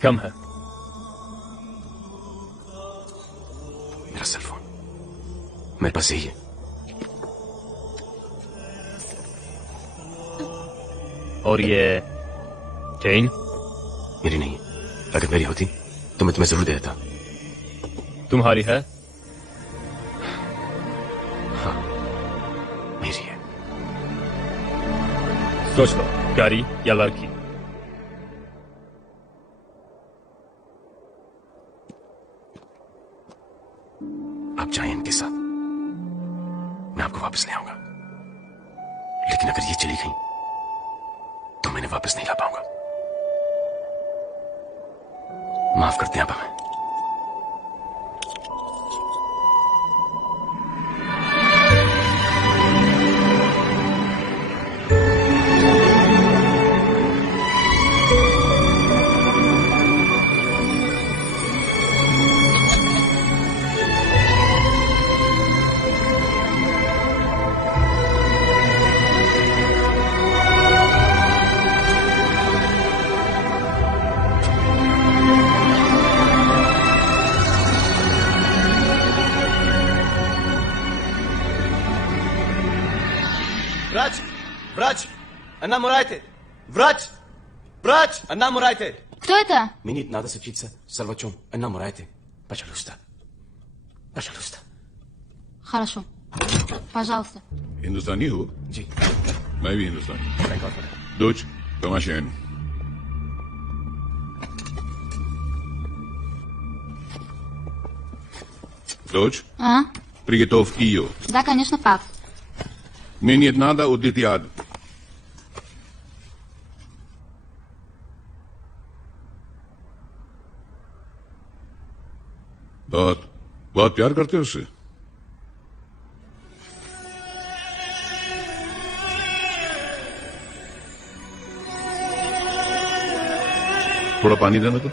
कम है। मेरा सेल फोन मेरे पास यही है। और ये चेन? मेरी नहीं है। अगर मेरी होती तो मैं तुम्हें जरूर दे देता। तुम्हारी है? हाँ, मेरी है। सोच लो, गाड़ी या लड़की? आप जाएं इनके साथ, मैं आपको वापस ले आऊंगा। लेकिन अगर ये चली गई तो मैं इन्हें वापस नहीं ला पाऊंगा। माफ करते हैं आप हमें। Vrać! Vrać! Она Мурайте! Vrać! Vrać! Она Мурайте! Кто это? Мне надо учиться с Сальвачом. Она Мурайте. Пожалуйста. Пожалуйста. Хорошо. Пожалуйста. हिंदुस्तानी हो? जी। मैं भी हिंदुस्तानी। Doç, Tomaşen. Doç, А? приготовь ее. Да, конечно, пап. Мне нет надо удить яд. बहुत प्यार करते हो उससे? थोड़ा पानी देना तो।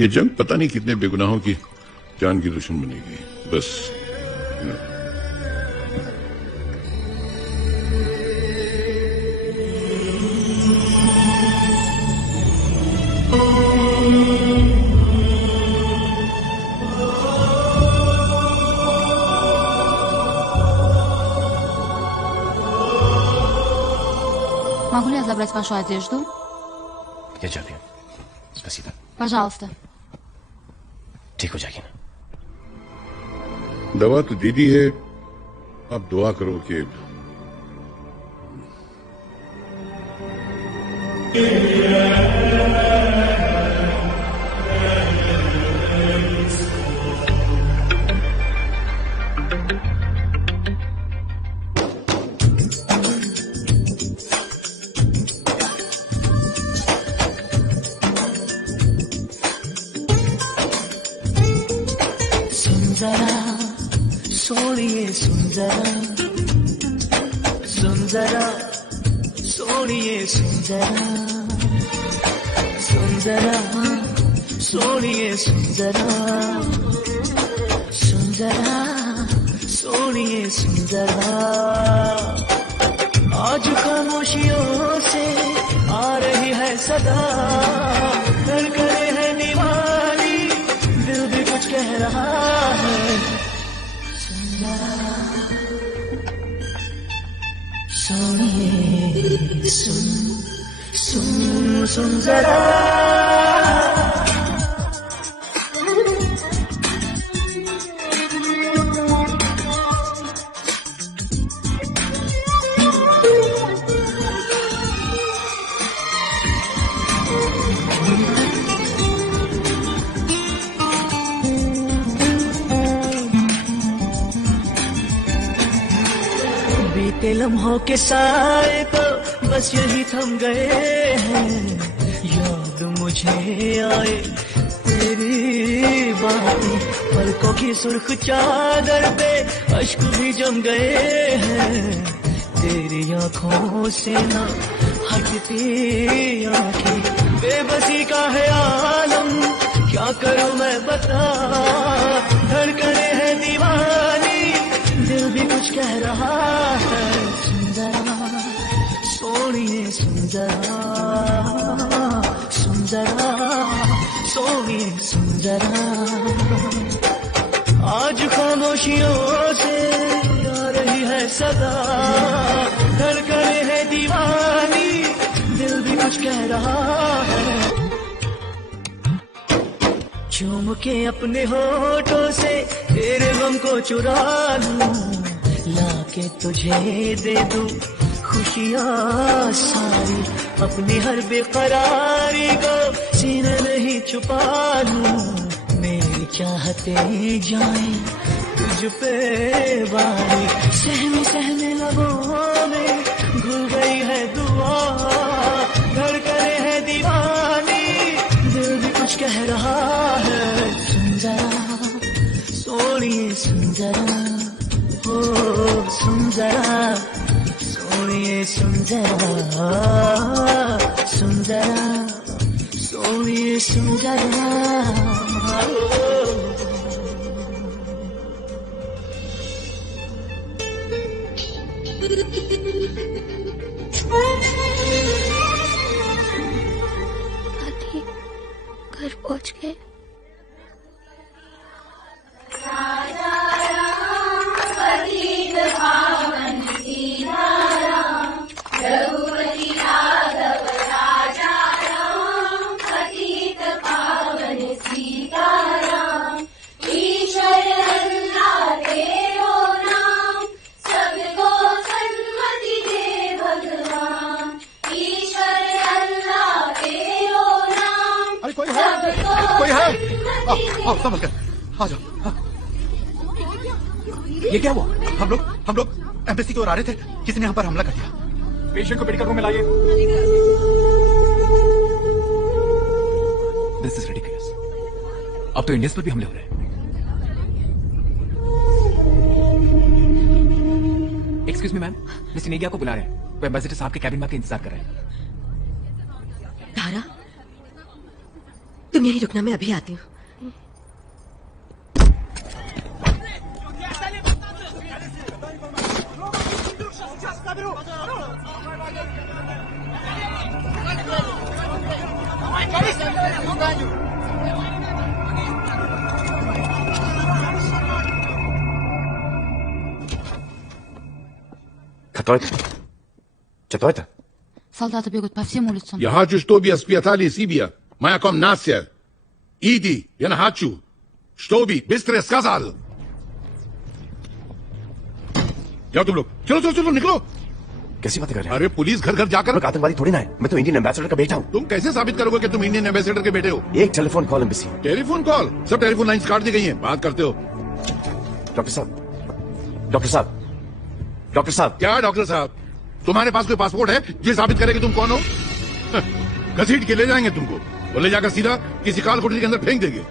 ये जंग पता नहीं कितने बेगुनाहों की जान की दुश्मन बनेगी। बस Могу ли я забрать вашу одежду? Я Джапи. Спасибо. Пожалуйста. ठीक हो जाएगी ना? दवा तो दे दी है। अब दुआ करो कि सुंदरा सोनिए सुंदरा सुंदरा सोनिए सुंदरा सुंदरा सोनिए सुंदरा सुंदरा सोनिए सुंदरा आज खामोशियों से आ रही है सदा कर करे है दीवानी दिल भी कुछ कह रहा है सुंदरा सोनिए सुन सुन सुन जरा बीते लम्हों के साए तो बस यही थम गए हैं याद मुझे आए तेरी बातें पलकों की सुर्ख चादर पे अश्क भी जम गए हैं तेरी आंखों से ना हटती आंखें बेबसी का है आलम क्या करूं मैं बता धड़कने है दीवानी दिल भी कुछ कह रहा है सुंदरा सोनिए सुंदरा सुंदरा सोनिए सुंदरा आज खामोशियों से आ रही है सदा धड़कने है दीवानी दिल भी कुछ कह रहा है चूम के अपने होठों से तेरे गम को चुरा लूं लाके तुझे दे दूं खुशियाँ सारी अपनी हर बेकरारी को सीने नहीं छुपा लूं मेरी चाहते जाए तुझ पे बारी सहमे सहमे लबों में घुल गई है दुआ धड़कने है दीवानी दिल भी कुछ कह रहा है सुंदरा सोनिए सुंदरा ओ सुंदरा सोनिए सुंदरा सुंदरा सोनिए सुंदरा घर पहुंच गए आओ संभल कर आ जाओ ये क्या हुआ हम लोग एम्बेसी की ओर आ रहे थे किसी ने हम पर हमला कर दिया पेशेंट को मेडिकल रूम में लाइए दिस इज रिडिकुलस अब तो इंडियंस पर भी हमले हो रहे हैं एक्सक्यूज मी मैम मिस्टर नेगिया को बुला रहे हैं वो एम्बेसडर साहब के कैबिन में आपका इंतजार कर रहे हैं तारा तुम यहीं रुकना मैं अभी आती हूँ Кто это? Что это? Солдаты бегут по всем улицам. Я хочу, чтобы я спрятали себя. Моя комната. Иди, я не хочу. Чтобы быстро сказал. Я तुम लोग चलो चलो चलो निकलो कैसी बातें कर रहे हैं? अरे पुलिस घर घर जाकर आतंकवादी थोड़ी ना है, मैं तो इंडियन एम्बेसडर का बेटा हूँ। तुम कैसे साबित करोगे कि तुम इंडियन एम्बेसडर के बेटे हो? एक telephone call embassy. Telephone call? सब टेलीफोन लाइंस काट दी गई हैं, बात करते हो। डॉक्टर साहब, डॉक्टर साहब, डॉक्टर साहब। क्या डॉक्टर साहब? तुम्हारे पास कोई पासपोर्ट है जो साबित करे कि तुम कौन हो? घसीट के ले जाएंगे तुमको और ले जाकर सीधा किसी काल कोठरी के अंदर फेंक देंगे।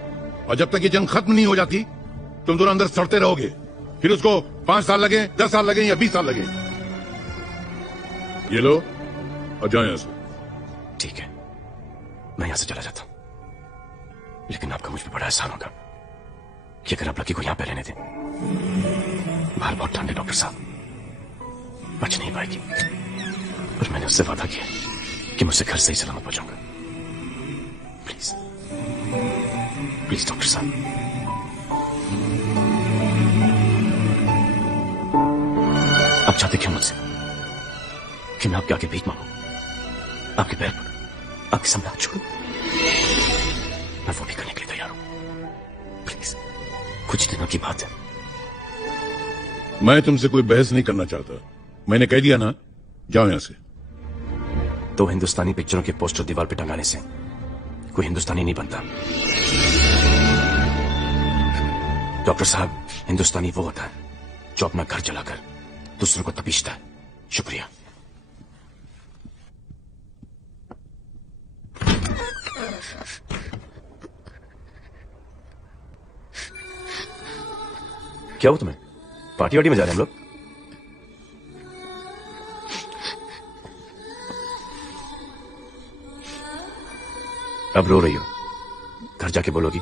और जब तक ये जंग खत्म नहीं हो जाती तुम दोनों अंदर सड़ते रहोगे। फिर उसको 5 साल लगे, 10 साल लगे या 20 साल लगे। ये लो और जाओ यहां से। ठीक है, मैं यहां से चला जाता हूं, लेकिन आपका मुझ पर बड़ा एहसान होगा कि अगर आप लकी को यहां पे रहने दें। बाहर बहुत ठंड है डॉक्टर साहब, बच नहीं पाएगी। और मैंने उससे वादा किया कि मैं उसे घर से ही सलामत पहुंचाऊंगा। प्लीज प्लीज डॉक्टर साहब। आप चाहते क्यों मुझसे कि मैं आपके आगे भीख मांगू, आपके पैर पड़ूं, आपके सामने हाथ छोड़ूं? मैं वो भी करने के लिए तैयार हूं। प्लीज, कुछ दिनों की बात है। मैं तुमसे कोई बहस नहीं करना चाहता। मैंने कह दिया ना, जाओ यहां से। तो हिंदुस्तानी पिक्चरों के पोस्टर दीवार पे टंगाने से कोई हिंदुस्तानी नहीं बनता डॉक्टर साहब। हिंदुस्तानी वो होता है जो अपना घर जलाकर दूसरों को तपीशता है। शुक्रिया। क्या हुआ तुम्हें? पार्टी वार्टी में जा रहे हैं हम लोग? अब रो रही हो, घर जाके बोलोगी?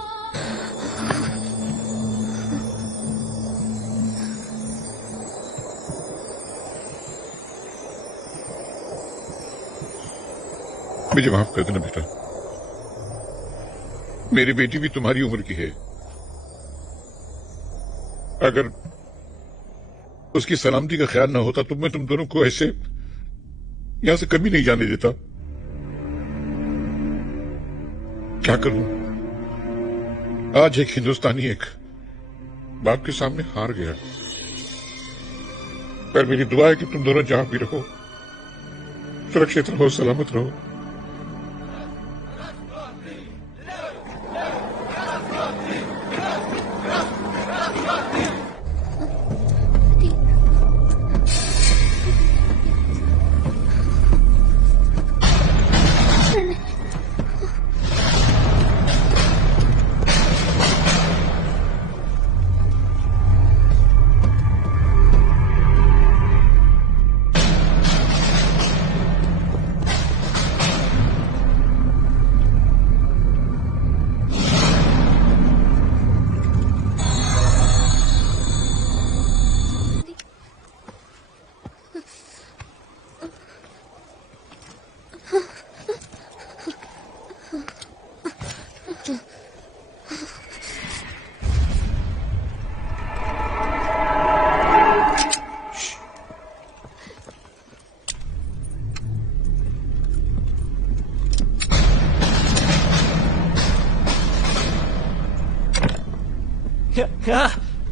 मुझे माफ कर देना बेटा, मेरी बेटी भी तुम्हारी उम्र की है। अगर उसकी सलामती का ख्याल ना होता तो मैं तुम दोनों को ऐसे यहां से कभी नहीं जाने देता। क्या करूं, आज एक हिंदुस्तानी एक बाप के सामने हार गया। पर मेरी दुआ है कि तुम दोनों जहां भी रहो सुरक्षित रहो, सलामत रहो।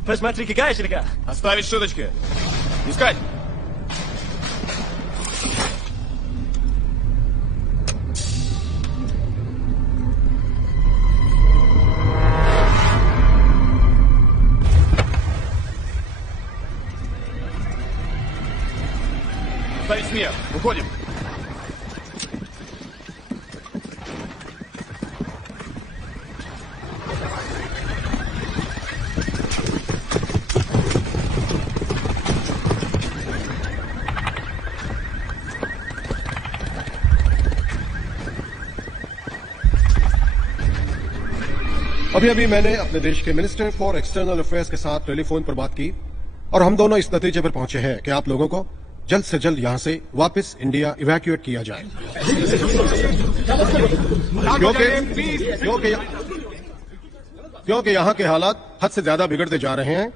Посмотри, какая ширика. Оставить шуточки. Искать. Оставить смех. Уходим. अभी अभी मैंने अपने देश के मिनिस्टर फॉर एक्सटर्नल अफेयर्स के साथ टेलीफोन पर बात की और हम दोनों इस नतीजे पर पहुंचे हैं कि आप लोगों को जल्द से जल्द यहां से वापस इंडिया इवैक्यूएट किया जाए। क्योंकि यहां के हालात हद से ज्यादा बिगड़ते जा रहे हैं।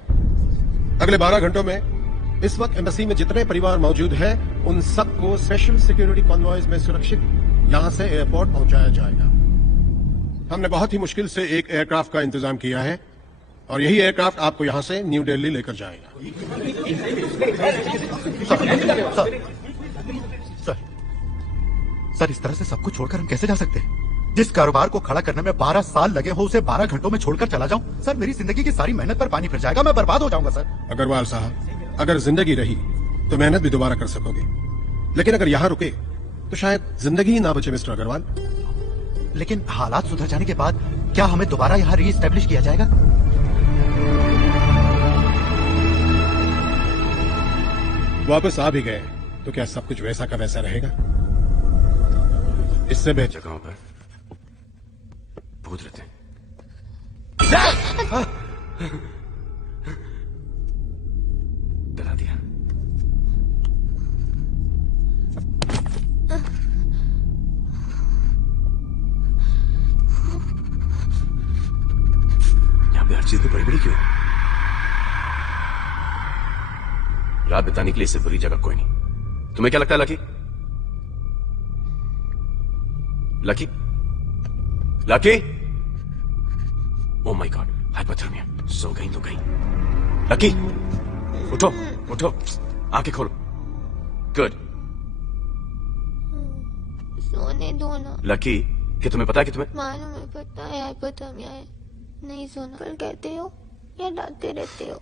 अगले 12 घंटों में इस वक्त एम्बेसी में जितने परिवार मौजूद हैं उन सबको स्पेशल सिक्योरिटी कॉन्वॉयज में सुरक्षित यहां से एयरपोर्ट पहुंचाया जाएगा। हमने बहुत ही मुश्किल से एक एयरक्राफ्ट का इंतजाम किया है और यही एयरक्राफ्ट आपको यहां से न्यू दिल्ली लेकर जाएगा। सर इस तरह से सब कुछ छोड़कर हम कैसे जा सकते हैं? जिस कारोबार को खड़ा करने में 12 साल लगे हो उसे 12 घंटों में छोड़कर चला जाऊं? सर मेरी जिंदगी की सारी मेहनत पर पानी फिर जाएगा, मैं बर्बाद हो जाऊंगा सर। अग्रवाल साहब, अगर जिंदगी रही तो मेहनत भी दोबारा कर सकोगे, लेकिन अगर यहाँ रुके तो शायद जिंदगी ही ना बचे मिस्टर अग्रवाल। लेकिन हालात सुधर जाने के बाद क्या हमें दोबारा यहाँ रीएस्टेब्लिश किया जाएगा? वापस आ भी गए तो क्या सब कुछ वैसा का वैसा रहेगा? इससे बेहतर जगहों पर भूत रहते हैं। डरा दिया। यहाँ पे हर चीज तो बड़ी बड़ी क्यों है? रात बिताने के लिए इससे बुरी जगह कोई नहीं। तुम्हें क्या लगता है Lucky? Lucky? Lucky? Oh my god, hypothermia. सो गई तो गई। लकी, उठो उठो, आंखें खोलो। गुड। सोने दो ना। लकी, क्या तुम्हें पता है कि तुम्हें? मालूम है, पता है हाइपोथर्मिया है। नहीं सोना पर कहते हो या डांटते रहते हो?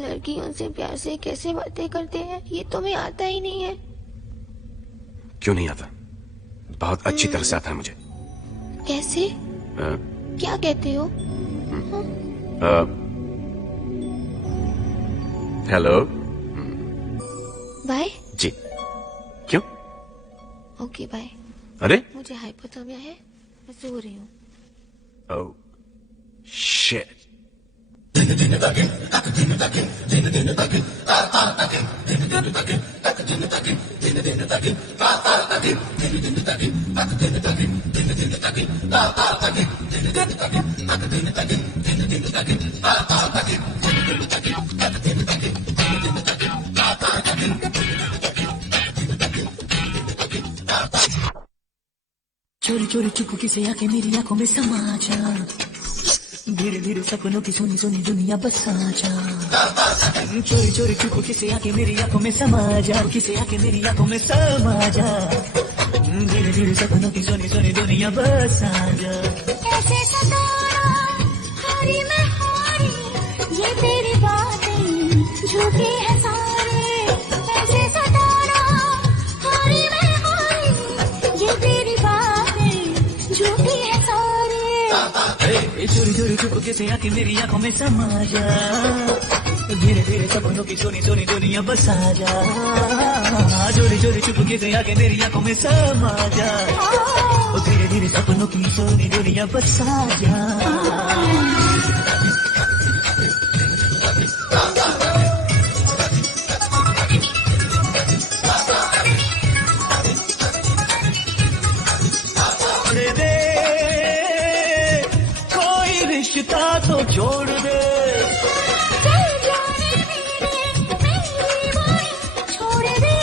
लड़कियों से प्यार से कैसे बातें करते हैं ये तुम्हें आता ही नहीं है। क्यों नहीं आता? बहुत अच्छी तरह से आता है मुझे। कैसे? क्या कहते हो? हेलो। बाय। जी। क्यों? Okay bye. अरे मुझे हाइपोथर्मिया है, मैं सो रही हूँ। Oh shit. चोरी चोरी चुपके से आके मेरी आंखों में समा जा, धीरे धीरे सपनों की सुनी सुनी दुनिया बसा जा। चोरी चोरी चुपके से आके मेरी आंखों में समा जा, किसे आके मेरी आंखों में समा जा, धीरे धीरे सपनों की सुनी सुनी दुनिया बसा जा। ऐसे सताना हारी मैं हारी, ये तेरी बातें झूठी है सारे। ऐसे सताना हारी मैं हारी, ये तेरी बातें झूठी है सारे। चोरी चोरी चुपके से आके मेरी आंखों में समा जा, धीरे धीरे सपनों की सोनी सोनी दुनिया बसा जा। चोरी चोरी चुपके से आके मेरी आंखों में समा जा, धीरे धीरे सपनों की सोनी दुनिया बसा जा। रिश्ता तो छोड़ दे, छोड़ दे,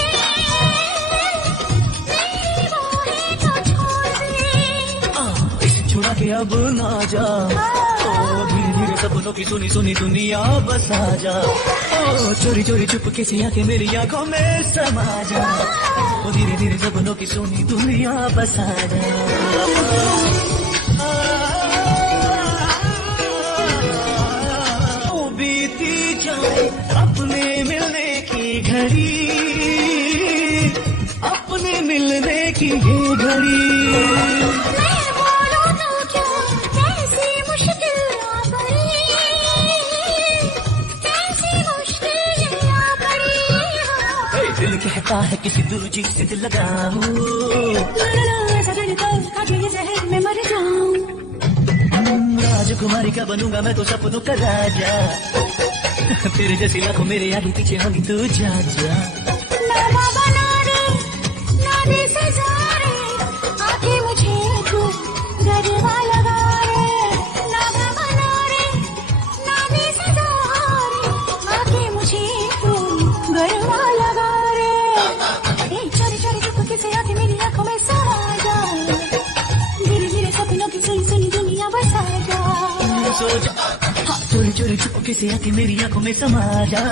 इसे छुड़ा के अब ना जा। धीरे धीरे सपनों की सुनी सुनी दुनिया बसा जा। चोरी चोरी चुपके से आके मेरी आंखों में समा जा, धीरे धीरे सपनों की सुनी दुनिया बसा जा। अपने मिलने की घड़ी, अपने मिलने की ये घड़ी। मैं बोलूं तो क्या कैसी मुश्किल आ पड़ी, कैसी मुश्किल आ पड़ी। दिल कहता है किसी दूजी से दिल लगाऊं, ऐसा दिल तो आगे ये जहर में मर जाऊं। राजकुमारी का बनूंगा मैं तो सपनों का राजा, तेरे जैसी लाखों मेरे आगे पीछे होगी तू जा जा। नामा बना रे, ना दे सजा रे, आके मुझे तू गरबा लगा रे। नामा बना रे, ना दे सजा रे, आके मुझे तू गरबा लगा रे। चोरी चोरी चुपके से आके मेरी आंखों में समा जा, धीरे धीरे सपनों की सुनी सुनी दुनिया बसा जा। चोरी चोरी चुपके से आके मेरी आंखों में समा जा,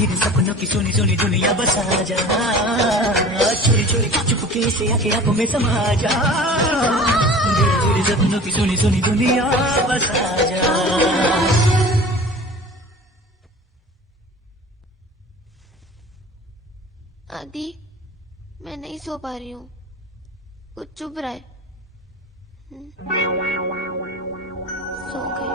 धीरे सपनों की सोनी सोनी दुनिया बसा जा, चोरी चोरी चुपके से आके आंखों में समा जा, धीरे धीरे सपनों की सोनी सोनी दुनिया बसा जा। आदि, मैं नहीं सो पा रही हूँ, कुछ चुभ रहा है। सो गई।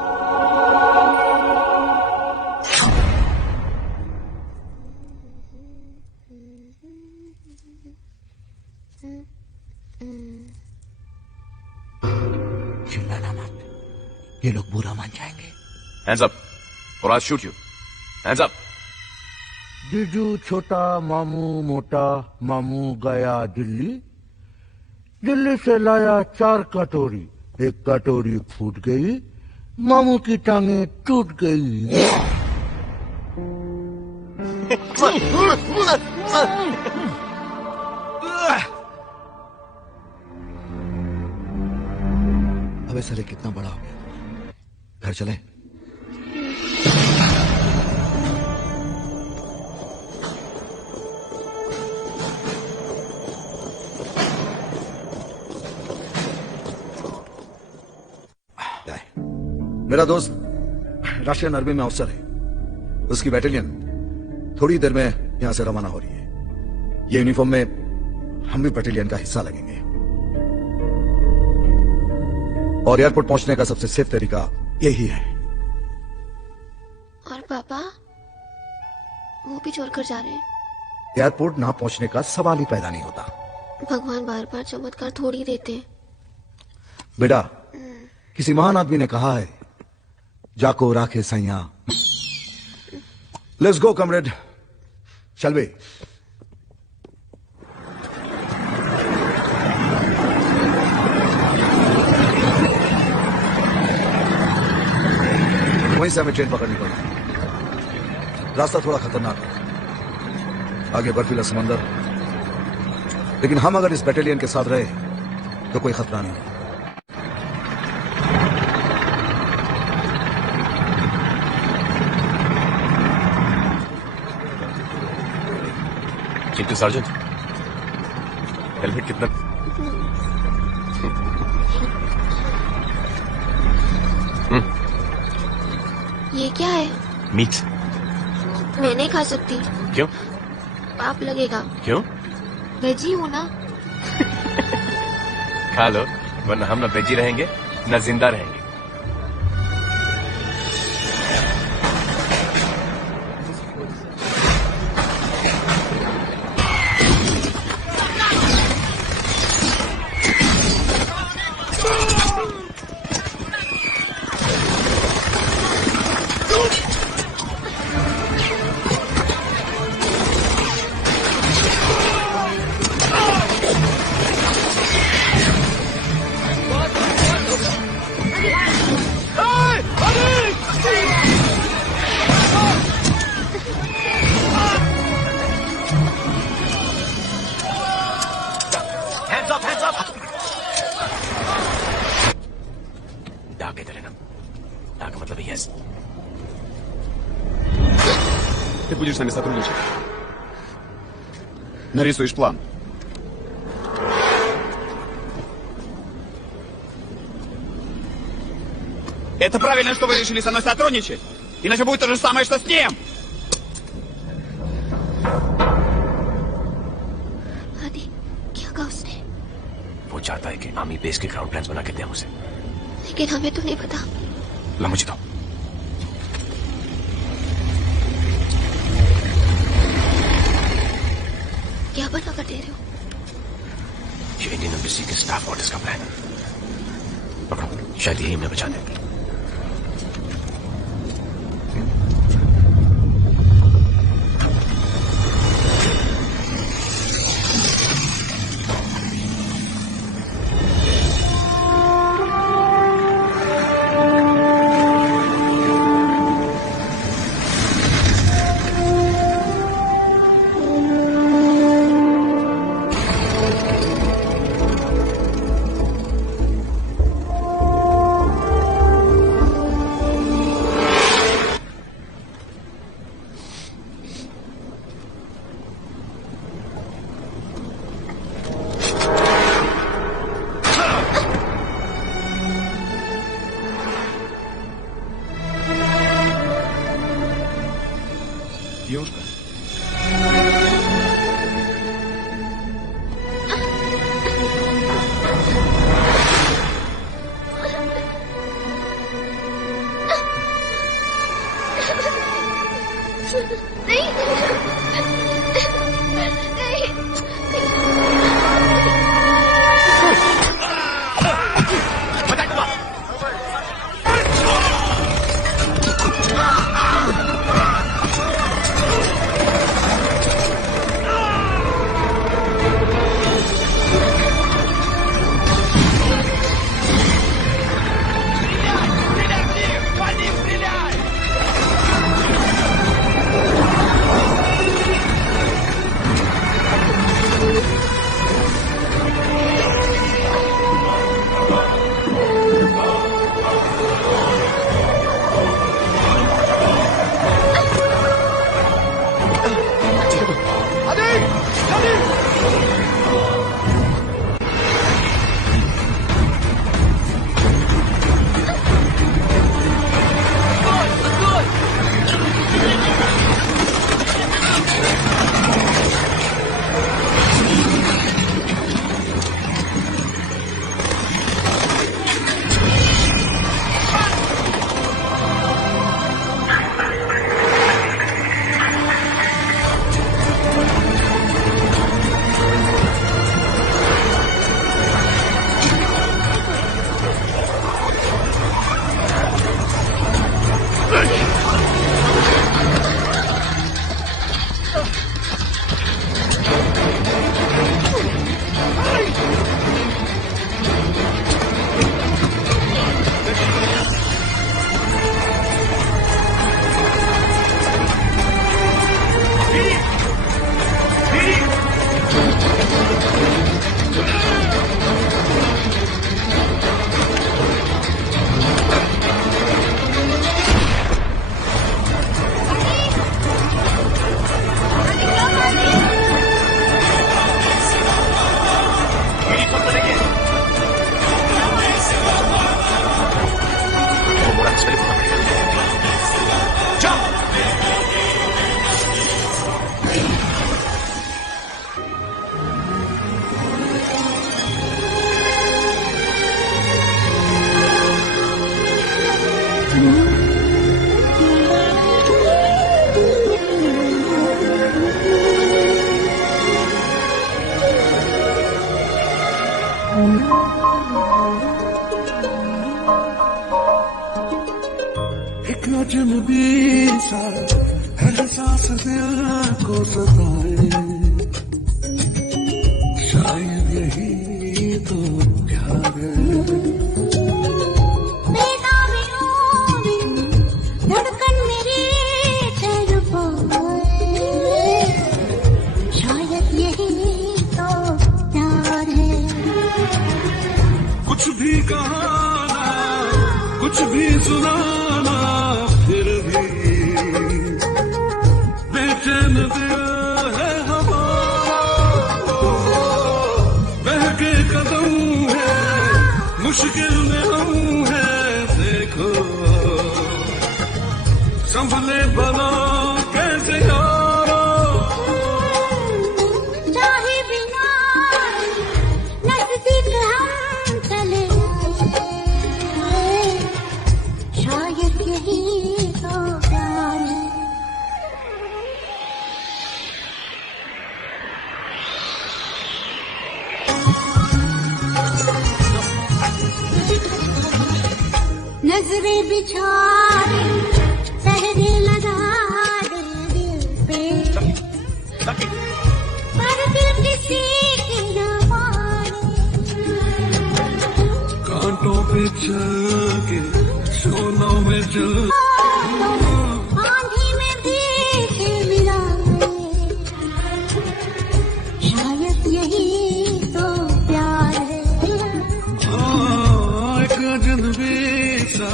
चिल्लाना मत, ये लोग बुरा मान जाएंगे। Hands up, or I'll shoot you. Hands up. जीजू छोटा, मामू मोटा, मामू गया दिल्ली, दिल्ली से लाया 4 कटोरी, एक कटोरी फूट गई, मामू की टांगे टूट गई। अबे साले कितना बड़ा हो गया, घर चले। मेरा दोस्त रशियन आर्मी में अफसर है, उसकी बैटालियन थोड़ी देर में यहां से रवाना हो रही है। ये यूनिफॉर्म में हम भी बैटालियन का हिस्सा लगेंगे और एयरपोर्ट पहुंचने का सबसे सेफ तरीका यही है। और पापा, वो भी छोड़कर जा रहे हैं। एयरपोर्ट ना पहुंचने का सवाल ही पैदा नहीं होता। भगवान बार बार चमत्कार थोड़ी देते हैं। बेटा, किसी महान आदमी ने कहा है, जाको राखे सैया। लेट्स गो कमरेड, चल बे। वहीं से हमें ट्रेन पकड़नी पड़ी। रास्ता थोड़ा खतरनाक है, आगे बर्फीला समंदर, लेकिन हम अगर इस बैटालियन के साथ रहे तो कोई खतरा नहीं है। चिंटू सार्जेंट, हेलमेट कितना? ये क्या है? मीट। मैं नहीं खा सकती। क्यों? पाप लगेगा। क्यों? वेजी हूँ ना। खा लो, वरना हम ना वेजी रहेंगे ना जिंदा रहेंगे। Ты будешь с нами сотрудничать. Нарисуешь план. Это правильно, что вы решили со мной сотрудничать. Иначе будет то же самое, что с ним. आदि, क्या कहा उसने? वो चाहता है कि आर्मी बेस के ग्राउंड प्लान्स बना के दें उसे। लेकिन हमें तो नहीं पता। ला मुझे दो। क्या बना कर दे रहे हो? ये इंडियन एम्बेसी के स्टाफ क्वार्टर्स का प्लान है। पकड़ो, शायद यही हमें बचा दे। ये उसका एक अजनबी सा एहसास दिल को सताए, शायद यही तो प्यार है। धड़कन मेरी तड़पाए, शायद यही तो प्यार है। कुछ भी कहाना, कुछ भी सुनाना, फिर भी बेचैन दिल है हमारा। बहके कदम है, मुश्किल में हम है, देखो संभले बना कैसे यारा। चाहे बिना नजदीक हम चले आए, शायद यही तो प्यार है। नजरें बिछा दे, पहरे लगा दे दिल पे, पर दिल किसी की न माने। कांटों पे चल के शोलों में चल, आंधी में भी मिला, शायद यही तो प्यार है। एक अजनबी सा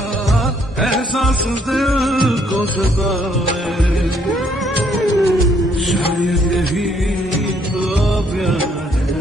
एहसास दिल को सताए, शायद यही तो प्यार है।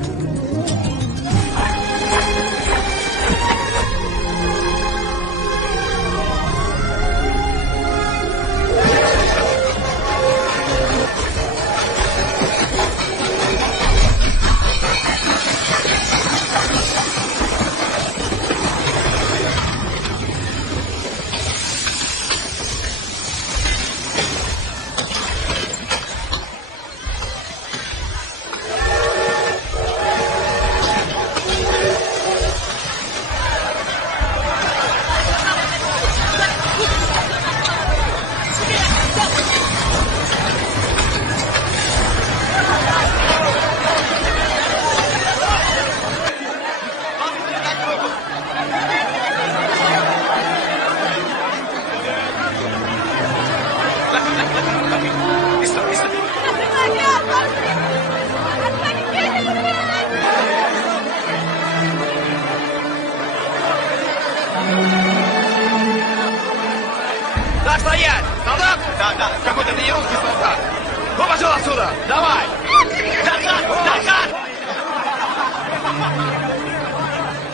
Так, стоять! Солдат! Да, какой-то тренировки солдат! Ну, пошел отсюда! Давай! Назад! Назад!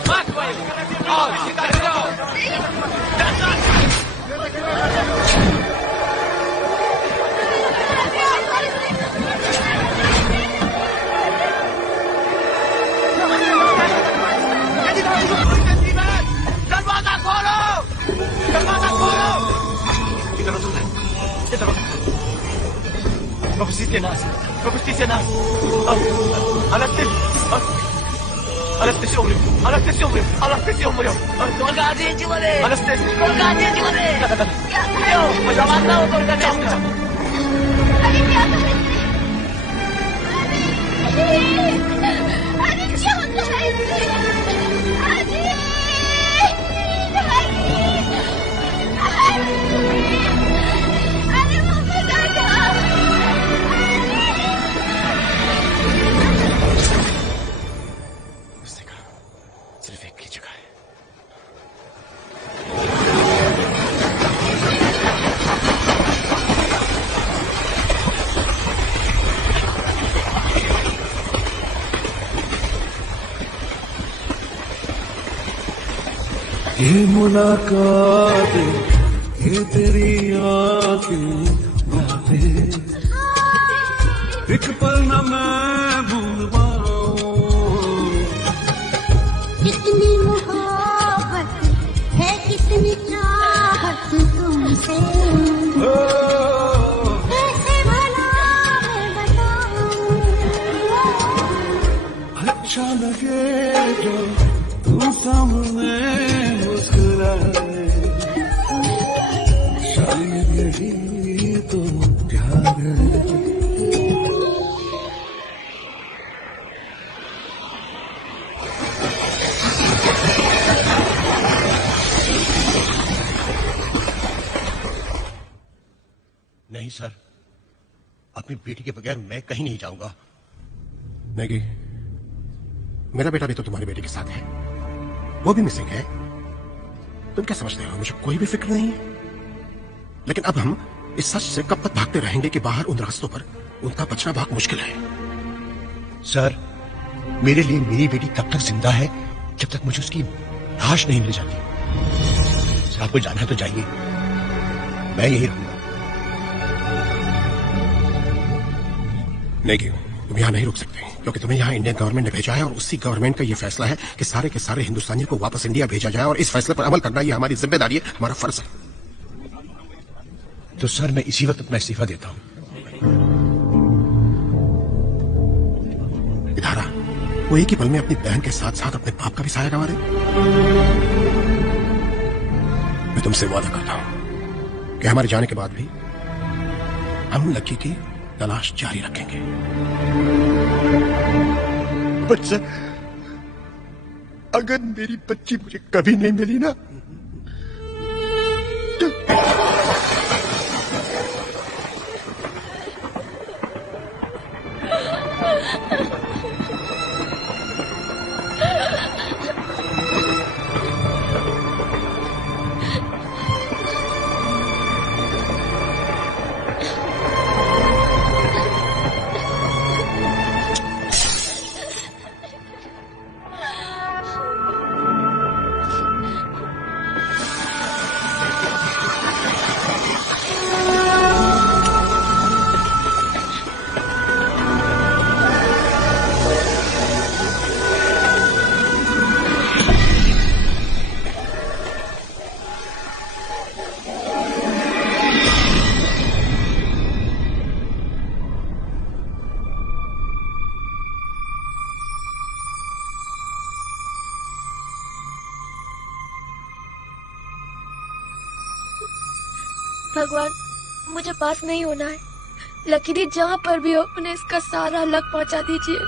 Мать твою! О, всегда вперед! Назад! Darbata खोलो! Darbata खोलो! Пропустите нас! Пропустите нас! Анестезия умрем! Анестезия умрем! Анестезия умрем! Только один человек! Анестезия! Только один человек! Да-да-да! Пожалуйста, одного только места! अरे क्या होता है अरे वो बता उसने कहा सिर्फ एक ही जगह है ये मुलाकात ये तेरी आंखें बातें एक पल न मैं भूल पाऊं कितनी मोहब्बत है कितनी चाहत तुमसे कैसे भला मैं बताऊं अच्छा लगे जो तू सामने मुस्कुराए शायद यही तो प्यार है नहीं सर, अपनी बेटी के बगैर मैं कहीं नहीं जाऊंगा। मैगी, मेरा बेटा भी तो तुम्हारी बेटी के साथ है, वो भी मिसिंग है। तुम क्या समझते हो मुझे कोई भी फिक्र नहीं है? लेकिन अब हम इस सच से कब तक भागते रहेंगे कि बाहर उन रास्तों पर उनका बचना बहुत मुश्किल है। सर, मेरे लिए मेरी बेटी तब तक जिंदा है जब तक मुझे उसकी लाश नहीं मिल जाती। सर, आपको जाना है तो जाइए, मैं यही रहूंगा। नहीं, तुम यहाँ नहीं रुक सकते क्योंकि तुम्हें यहाँ इंडियन गवर्नमेंट ने भेजा है और उसी गवर्नमेंट का ये फैसला है कि सारे के सारे हिंदुस्तानियों को वापस इंडिया भेजा जाए और इस फैसले पर अमल करना ये हमारी जिम्मेदारी है, हमारा फर्ज है। तो सर, मैं इसी वक्त अपना इस्तीफा देता हूँ। इधारा, वो एक ही पल में अपनी बहन के साथ साथ अपने बाप का भी सहारा गंवा दे। मैं तुमसे वादा करता हूं कि हमारे जाने के बाद भी हम लक्की की तलाश जारी रखेंगे। बच्चा, अगर मेरी बच्ची मुझे कभी नहीं मिली ना तो... भगवान, मुझे पास नहीं होना है। लकी दी जहाँ पर भी हो उन्हें इसका सारा लक पहुँचा दीजिए।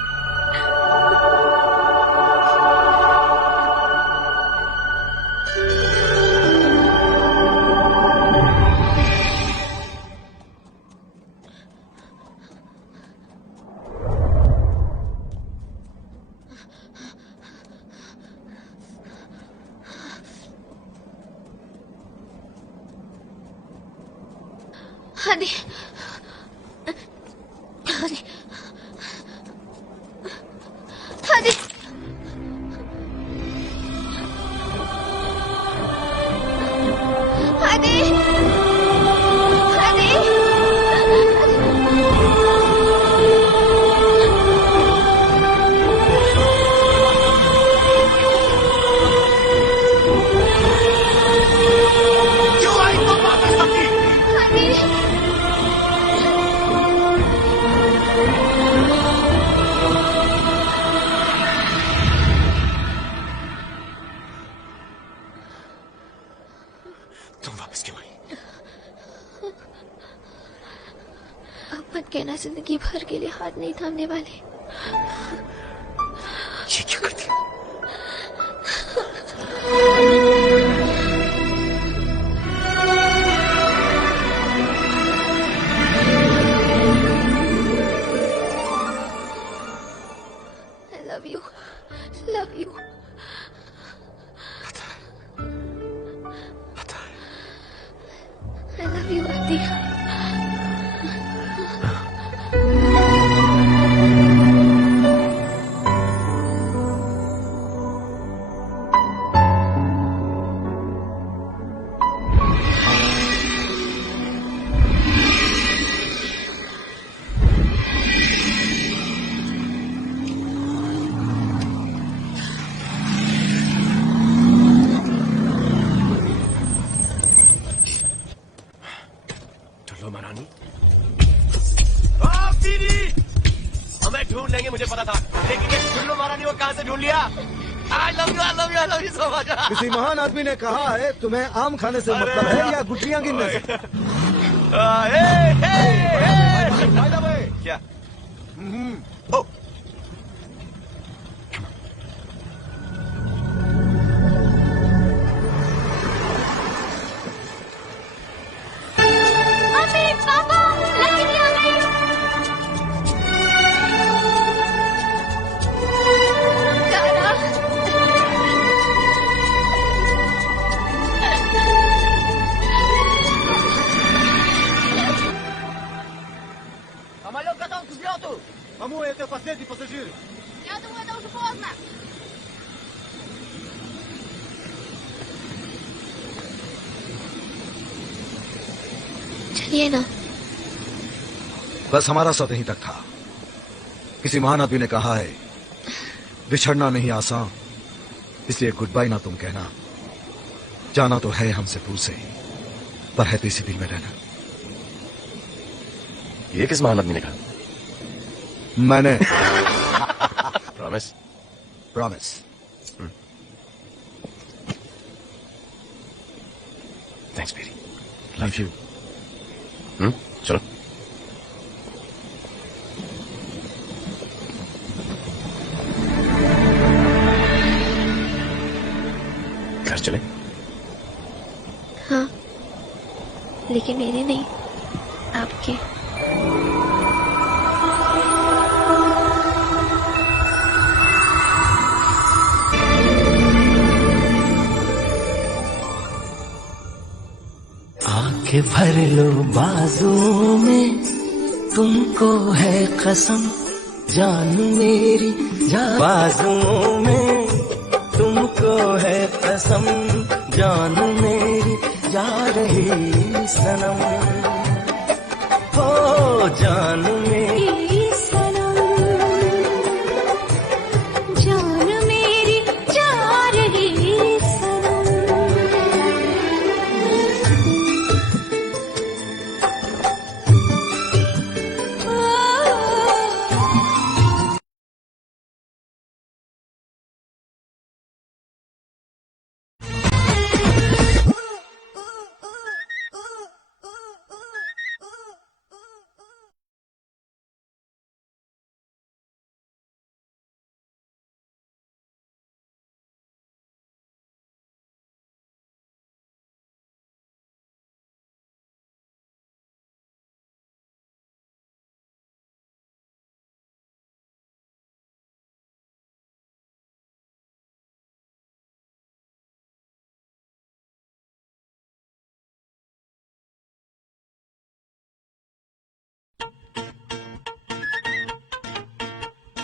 हनी हनी हनी हनी हनी क्यों आई तुम वापस अपनी? तुम वापस क्यों आई? अब मत कहना जिंदगी भर के लिए हाथ नहीं थामने वाले। ये क्या कर दिया? I love you. Love you. I love you, Adi. Tullu महारानी दीदी हमें ढूंढ लेंगे मुझे पता था, लेकिन ये टुल्लू महारानी को कहाँ से ढूंढ लिया? I love you, I love you, I love you so much. किसी महान आदमी ने कहा है तुम्हें आम खाने से मतलब है या गुठलियां गिनने से? क्या? ओ मम्मी पापा लकी आ गई। Самолет готов к взлету. Кому это последний пассажир? Я думаю, это уже поздно. चलिए ना। बस हमारा साथ यहीं तक था। किसी महान आदमी ने कहा है बिछड़ना नहीं आसान, इसलिए गुड बाय ना तुम कहना। जाना तो है हमसे दूर से ही, पर है तो इसी दिल में रहना। ये किस महान आदमी ने कहा? मैंने promise promise. Thanks very. Love you. चलो घर चले। हाँ, लेकिन मेरे नहीं, आपके। आंखें भर लो बाजुओं में, तुमको है कसम जान मेरी जान। बाजुओं में तुमको है कसम जान मेरी जा रही सनम। हो जान मेरी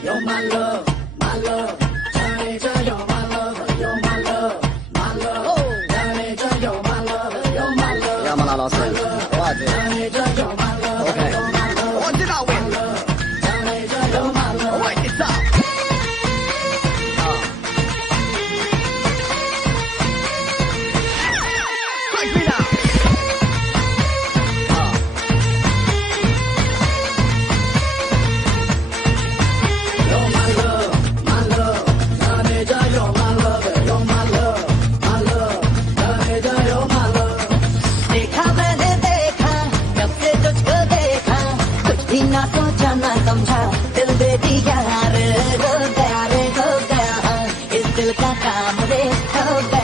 you're my love, my love. Janeja, you're my love, you're my love, my love. Janeja, you're my love, you're my love. 亚麻拉老师，我的。 Janeja, you're my love, OK， you're my love. 我知道喂。 Janeja, you're my love. 喂，你上。快追了。 You're my love, my love. Janeja, you're my love, you're my love, my love. Janeja, you're my love. देखा मैंने देखा जब से तुझको देखा कुछ भी ना सोचा ना समझा दिल दे दिया रे हो गया इस दिल का काम रे हो गया